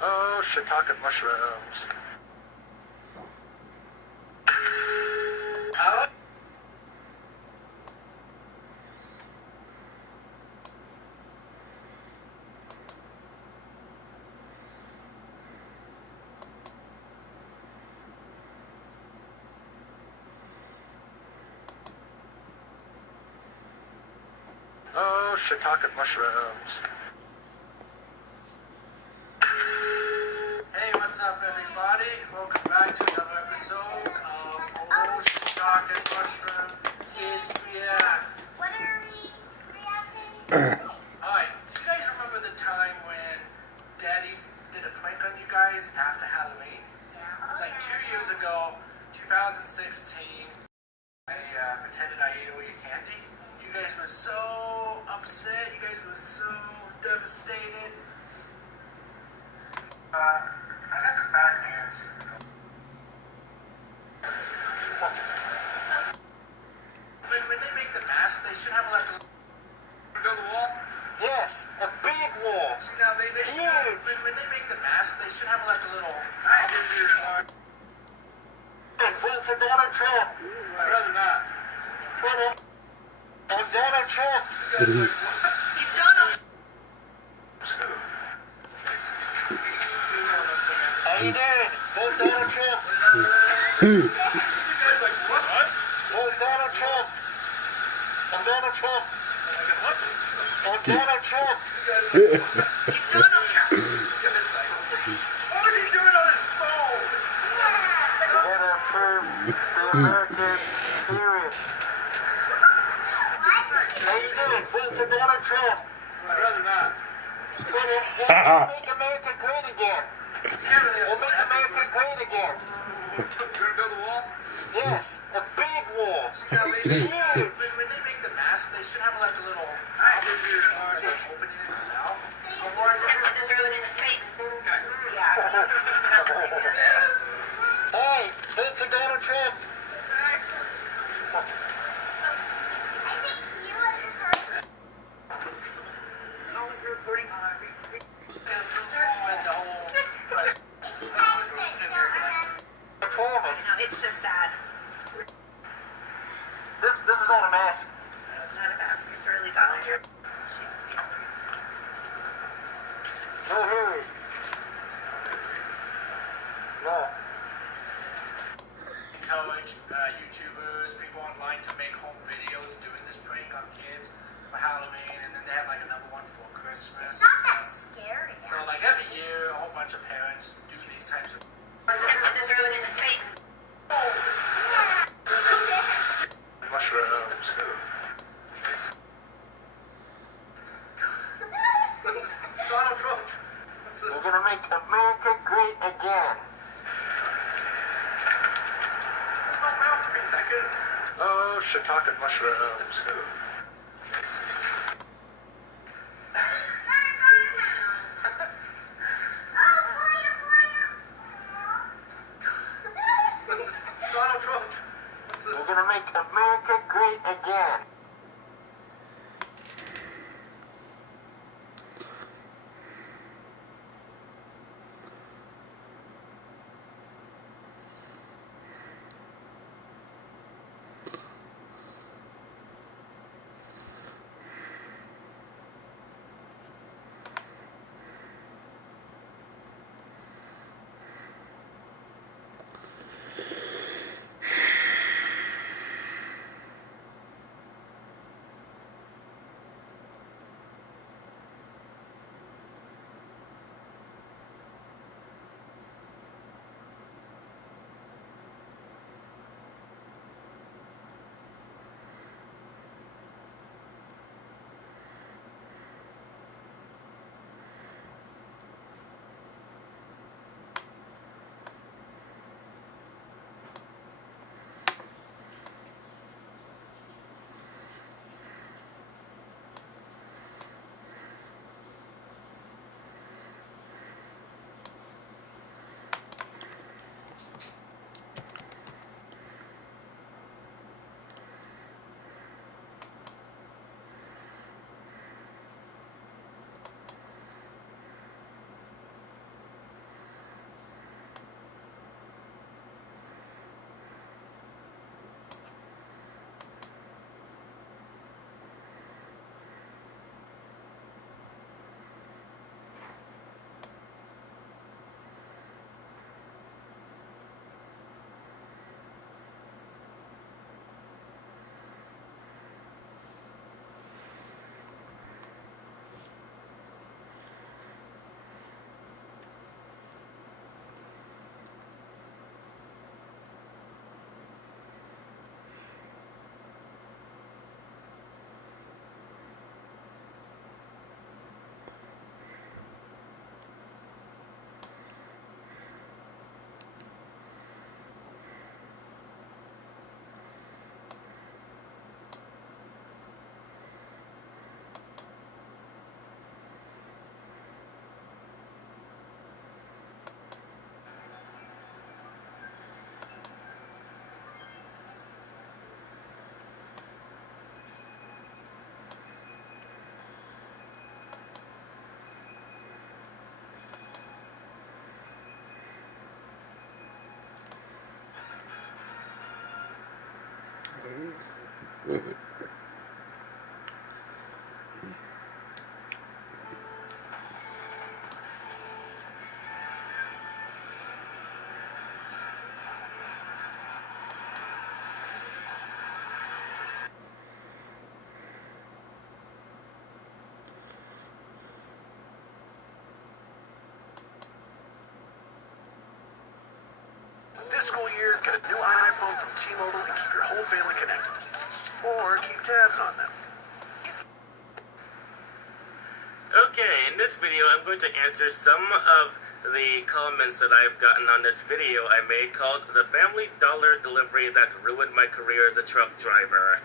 Oh, shiitake mushrooms. Oh, shiitake mushrooms. Hey, what's up, everybody? Welcome back to another episode of Old Stock and Mushroom kids. Yeah. What are we reacting? Alright, do you guys remember the time when Daddy did a prank on you guys after Halloween? It was like 2 years ago, 2016. I pretended I ate all your candy. You guys were so upset. You guys were so devastated. I got some bad news. When they make the mask, they should have like a wall. Yes, a big wall. See now they should when they make the mask, they should have like a little. And vote for Donald Trump. I'd rather not. And Donald Trump. He's Donald. How you doing? Vote Donald Trump. You guys like what? Vote Donald Trump. And Donald Trump. And Donald Trump. He's Donald Trump. What was he doing on his phone? We're gonna approve the American period. How you doing? Vote for Donald Trump. I'd rather not. We'll make America great again. We'll make America great again. You're gonna build a wall? Yes, a big wall. Huge. When they make the mask, they should have like a little opening in the mouth. Check to throw it in his face. Hey, vote for Donald Trump. I think you and her. No, you're recording on No, it's just sad. This is not a mask. No, it's not a mask. It's really Donald Trump. No hurry. No. Encourage YouTubers, people online to make home videos doing this prank on kids for Halloween, and then they have like another one for Christmas. It's not that scary. So like every year, a whole bunch of parents do these types of. Check to throw it in his face. Mushrooms. Donald Trump. We're gonna make America great again. There's no mouthpiece. I could. Oh, shiitake mushrooms. Donald Trump. We're gonna make America great again. year, get a new iPhone from T-Mobile and keep your whole family connected. Or keep tabs on them. Okay, in this video I'm going to answer some of the comments that I've gotten on this video I made called The Family Dollar Delivery That Ruined My Career as a Truck Driver.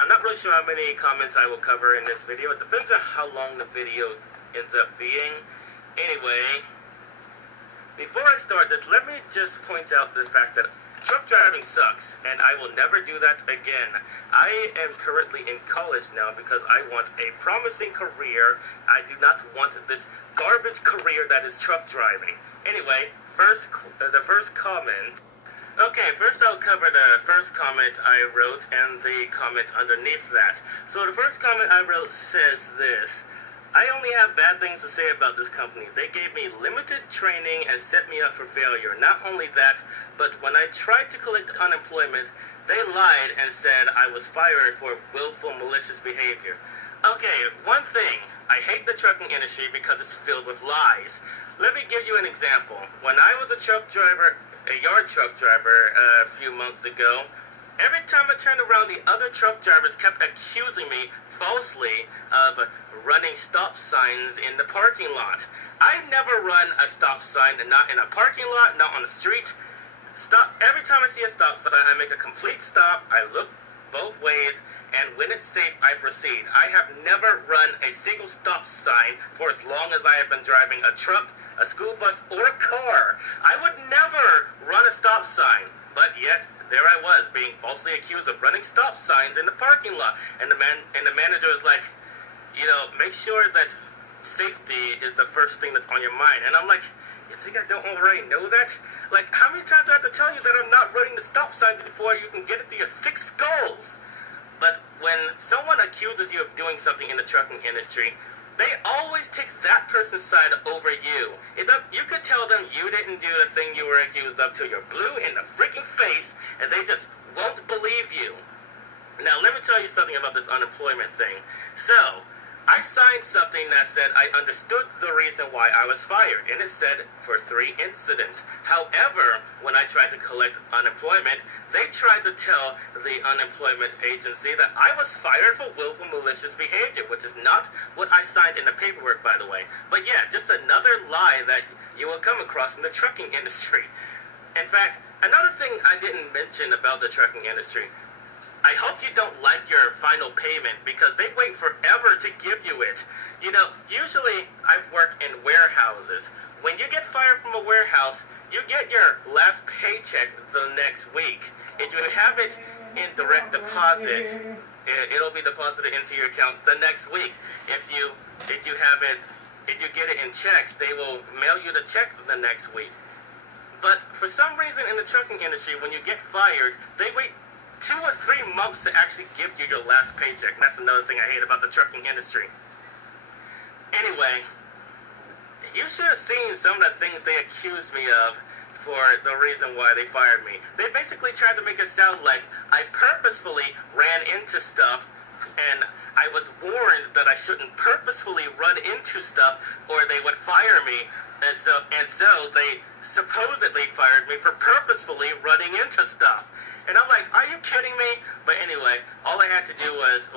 I'm not really sure how many comments I will cover in this video. It depends on how long the video ends up being. Anyway, before I start this, let me just point out the fact that truck driving sucks, and I will never do that again. I am currently in college now because I want a promising career. I do not want this garbage career that is truck driving. Anyway, the first comment. Okay, first I'll cover the first comment I wrote and the comment underneath that. So the first comment I wrote says this: I only have bad things to say about this company. They gave me limited training and set me up for failure. Not only that, but when I tried to collect unemployment, they lied and said I was fired for willful malicious behavior. Okay, one thing. I hate the trucking industry because it's filled with lies. Let me give you an example. When I was a yard truck driver a few months ago, every time I turned around, the other truck drivers kept accusing me falsely of running stop signs in the parking lot. I never run a stop sign, not in a parking lot, not on the street. Every time I see a stop sign, I make a complete stop, I look both ways, and when it's safe, I proceed. I have never run a single stop sign for as long as I have been driving a truck, a school bus, or a car. I would never run a stop sign, but yet there I was being falsely accused of running stop signs in the parking lot. And the manager was like, you know, make sure that safety is the first thing that's on your mind. And I'm like, you think I don't already know that? Like, how many times do I have to tell you that I'm not running the stop sign before you can get it through your thick skulls? But when someone accuses you of doing something in the trucking industry, they always take that person's side over you. You could tell them you didn't do the thing you were accused of till you're blue in the freaking face, and they just won't believe you. Now, let me tell you something about this unemployment thing. So, I signed something that said I understood the reason why I was fired, and it said for 3 incidents. However, when I tried to collect unemployment, they tried to tell the unemployment agency that I was fired for willful malicious behavior, which is not what I signed in the paperwork, by the way. But yeah, just another lie that you will come across in the trucking industry. In fact, another thing I didn't mention about the trucking industry, I hope you don't like your final payment because they wait forever to give you it. You know, usually I work in warehouses. When you get fired from a warehouse, you get your last paycheck the next week. If you have it in direct deposit, it'll be deposited into your account the next week. If you get it in checks, they will mail you the check the next week. But for some reason in the trucking industry, when you get fired, they wait 2 or 3 months to actually give you your last paycheck. And that's another thing I hate about the trucking industry. Anyway, you should have seen some of the things they accused me of for the reason why they fired me. They basically tried to make it sound like I purposefully ran into stuff, and I was warned that I shouldn't purposefully run into stuff or they would fire me. And so they supposedly fired me for purposefully running into stuff. And I'm like, are you kidding me? But anyway, all I had to do was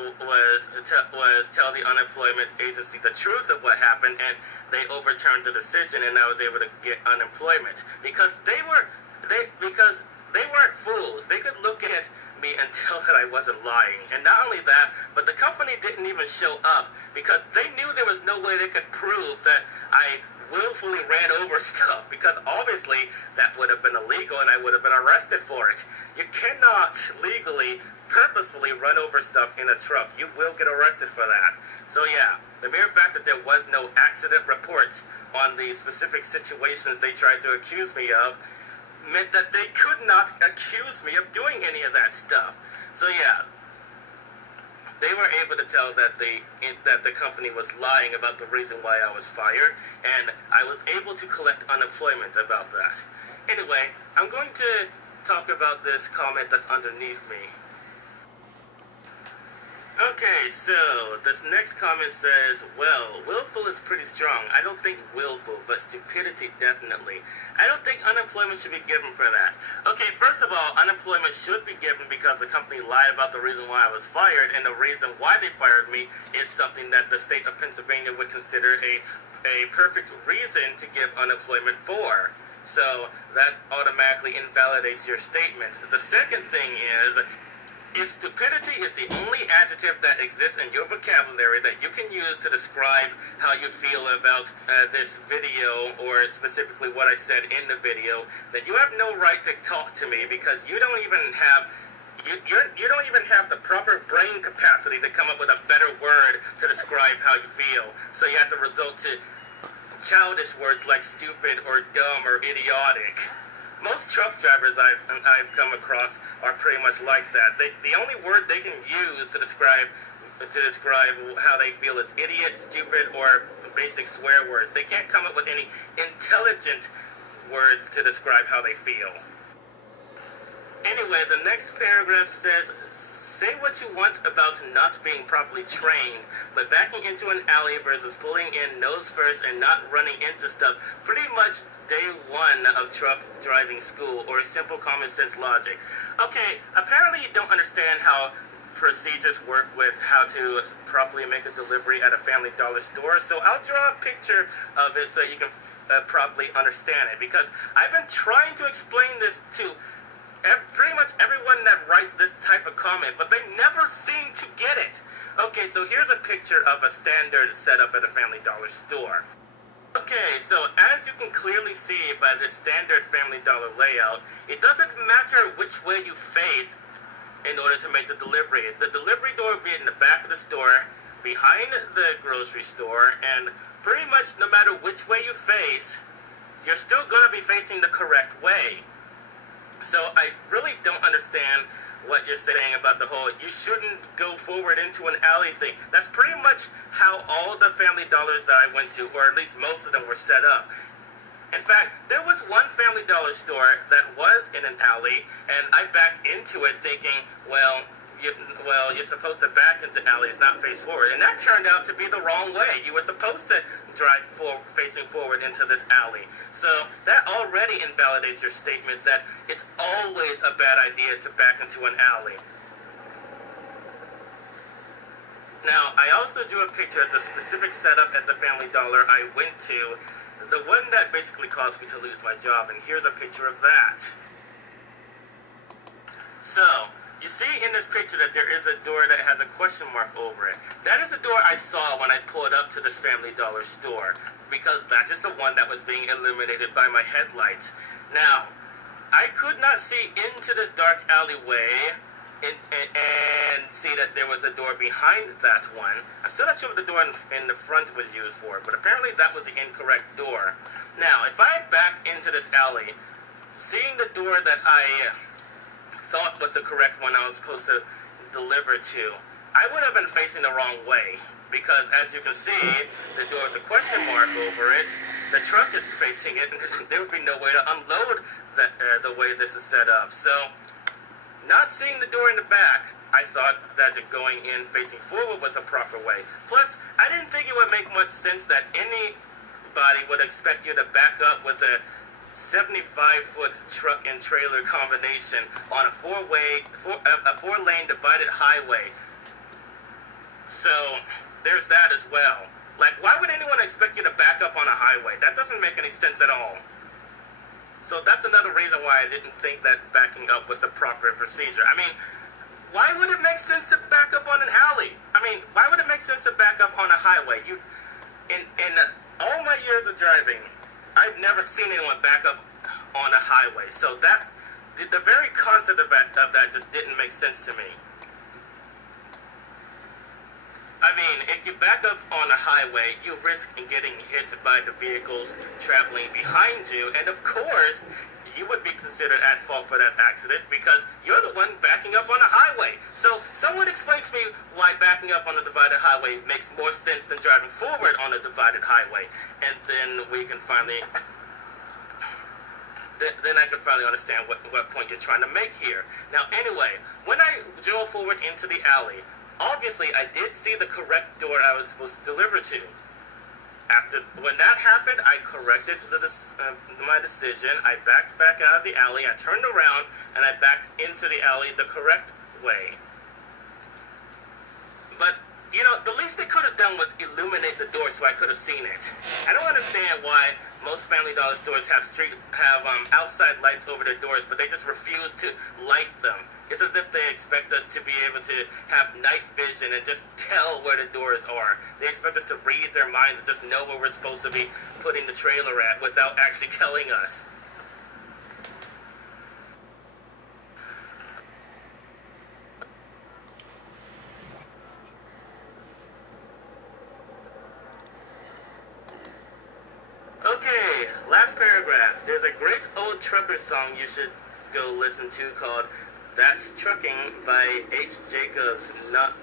tell the unemployment agency the truth of what happened, and they overturned the decision, and I was able to get unemployment because they weren't fools. They could look at me and tell that I wasn't lying. And not only that, but the company didn't even show up because they knew there was no way they could prove that I willfully ran over stuff, because obviously that would have been illegal and I would have been arrested for it. You cannot legally purposefully run over stuff in a truck. You will get arrested for that. So yeah, the mere fact that there was no accident reports on the specific situations they tried to accuse me of meant that they could not accuse me of doing any of that stuff. So yeah, they were able to tell that the company was lying about the reason why I was fired, and I was able to collect unemployment about that. Anyway, I'm going to talk about this comment that's underneath me. Okay, so this next comment says, well, willful is pretty strong. I don't think willful, but stupidity definitely. I don't think unemployment should be given for that. Okay, first of all, unemployment should be given because the company lied about the reason why I was fired, and the reason why they fired me is something that the state of Pennsylvania would consider a perfect reason to give unemployment for. So that automatically invalidates your statement. The second thing is, if stupidity is the only adjective that exists in your vocabulary that you can use to describe how you feel about this video, or specifically what I said in the video, then you have no right to talk to me, because you don't even have you don't even have the proper brain capacity to come up with a better word to describe how you feel. So you have to resort to childish words like stupid or dumb or idiotic. Most truck drivers I've come across are pretty much like that. The only word they can use to describe how they feel is idiot, stupid, or basic swear words. They can't come up with any intelligent words to describe how they feel. Anyway, the next paragraph says, say what you want about not being properly trained, but backing into an alley versus pulling in nose first and not running into stuff, pretty much day one of truck driving school, or simple common sense logic. Okay, apparently you don't understand how procedures work with how to properly make a delivery at a Family Dollar store, so I'll draw a picture of it so you can properly understand it, because I've been trying to explain this to pretty much everyone that writes this type of comment, but they never seem to get it. Okay, so here's a picture of a standard setup at a Family Dollar store. Okay, so as you can clearly see by the standard Family Dollar layout, it doesn't matter which way you face in order to make the delivery. The delivery door will be in the back of the store, behind the grocery store, and pretty much no matter which way you face, you're still going to be facing the correct way. So I really don't understand what you're saying about the whole you shouldn't go forward into an alley thing. That's pretty much how all the Family Dollars that I went to, or at least most of them, were set up. In fact, there was one Family Dollar store that was in an alley, and I backed into it thinking, well, you're supposed to back into alleys, not face forward. And that turned out to be the wrong way. You were supposed to drive facing forward into this alley. So that already invalidates your statement that it's always a bad idea to back into an alley. Now, I also drew a picture of the specific setup at the Family Dollar I went to, the one that basically caused me to lose my job, and here's a picture of that. So, you see in this picture that there is a door that has a question mark over it. That is the door I saw when I pulled up to this Family Dollar store, because that is the one that was being illuminated by my headlights. Now, I could not see into this dark alleyway and see that there was a door behind that one. I'm still not sure what the door in the front was used for, but apparently that was the incorrect door. Now, if I back into this alley, seeing the door that I thought was the correct one I was supposed to deliver to, I would have been facing the wrong way, because as you can see, the door with the question mark over it, the truck is facing it, and there would be no way to unload the way this is set up. So, not seeing the door in the back, I thought that going in facing forward was a proper way. Plus, I didn't think it would make much sense that anybody would expect you to back up with a 75-foot truck and trailer combination on a four-lane divided highway. So there's that as well. Like, why would anyone expect you to back up on a highway? That doesn't make any sense at all. So that's another reason why I didn't think that backing up was the proper procedure. I mean, why would it make sense to back up on an alley? I mean, why would it make sense to back up on a highway? In all my years of driving, I've never seen anyone back up on a highway. So that, the very concept of that just didn't make sense to me. I mean, if you back up on a highway, you risk getting hit by the vehicles traveling behind you, and of course, you would be considered at fault for that accident because you're the one backing up on a highway. So someone explain to me why backing up on a divided highway makes more sense than driving forward on a divided highway. And then we can finally, then I can finally understand what point you're trying to make here. Now anyway, when I drove forward into the alley, obviously I did see the correct door I was supposed to deliver to. When that happened, I corrected my decision. I backed back out of the alley, I turned around, and I backed into the alley the correct way. But, you know, the least they could have done was illuminate the door so I could have seen it. I don't understand why most Family Dollar stores have outside lights over their doors, but they just refuse to light them. It's as if they expect us to be able to have night vision and just tell where the doors are. They expect us to read their minds and just know where we're supposed to be putting the trailer at without actually telling us. Okay, last paragraph. There's a great old trucker song you should go listen to called That's Trucking by H. Jacobs, not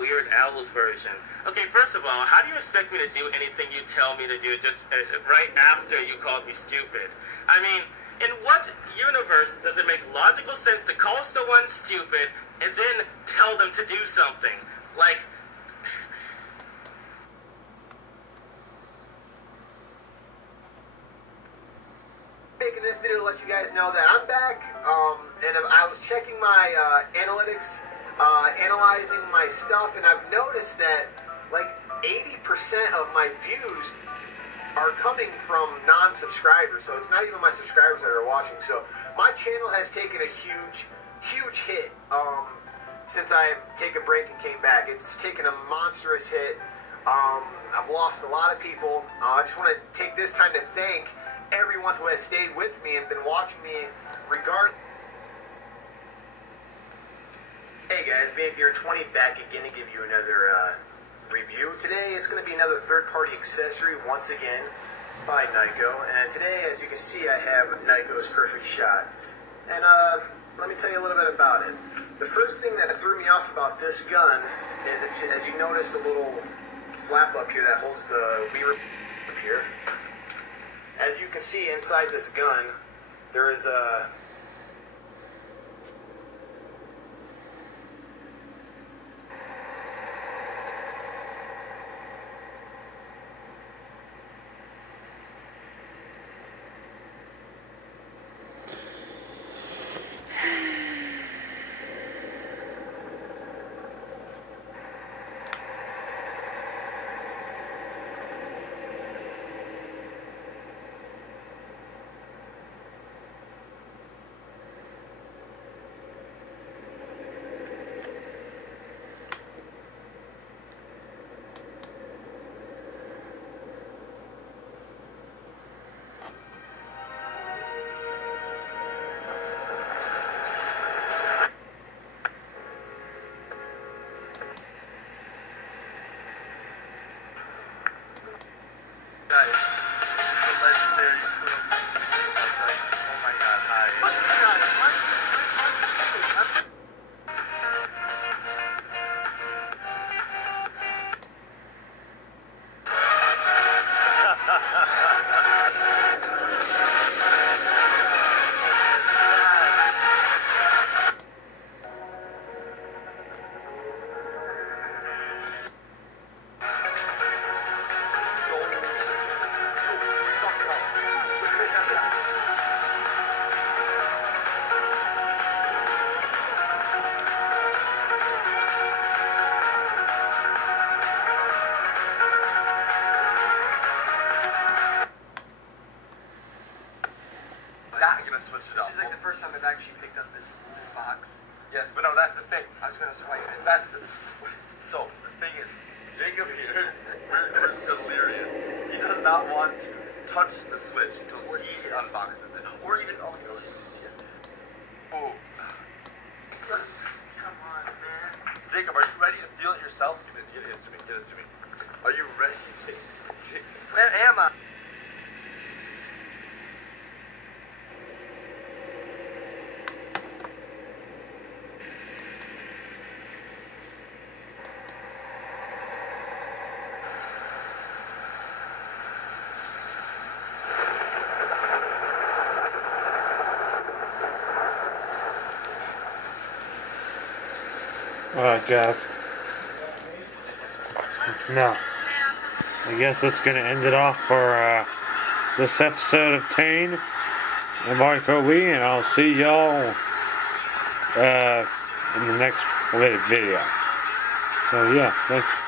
Weird Al's version. Okay, first of all, how do you expect me to do anything you tell me to do just right after you called me stupid? I mean, in what universe does it make logical sense to call someone stupid and then tell them to do something? Like, making this video to let you guys know that I'm back, and I was checking my analytics, analyzing my stuff, and I've noticed that like 80% of my views are coming from non-subscribers, so it's not even my subscribers that are watching. So my channel has taken a huge hit since I've taken a break and came back. It's taken a monstrous hit. I've lost a lot of people. I just want to take this time to thank everyone who has stayed with me and been watching me Hey guys, Vampire20 back again to give you another review. Today it's going to be another third-party accessory once again by Nyko. And today, as you can see, I have Nyko's Perfect Shot. And let me tell you a little bit about it. The first thing that threw me off about this gun is, as you notice, the little flap up here that holds the lever up here. As you can see inside this gun, there is a actually picked up this box. Yes, but no, that's the thing. I was going to swipe it. That's the... So, the thing is, Jacob here, we're delirious. He does not want to touch the switch until he unboxes it. Or even... Oh, no, you can see it. Oh. Come on, man. Jacob, are you ready to feel it yourself? Get it to me, get it to me. Are you ready? Where am I? Alright, guys. Now, I guess that's gonna end it off for this episode of Trainz and Marco Wee, and I'll see y'all in the next video. So yeah, thanks.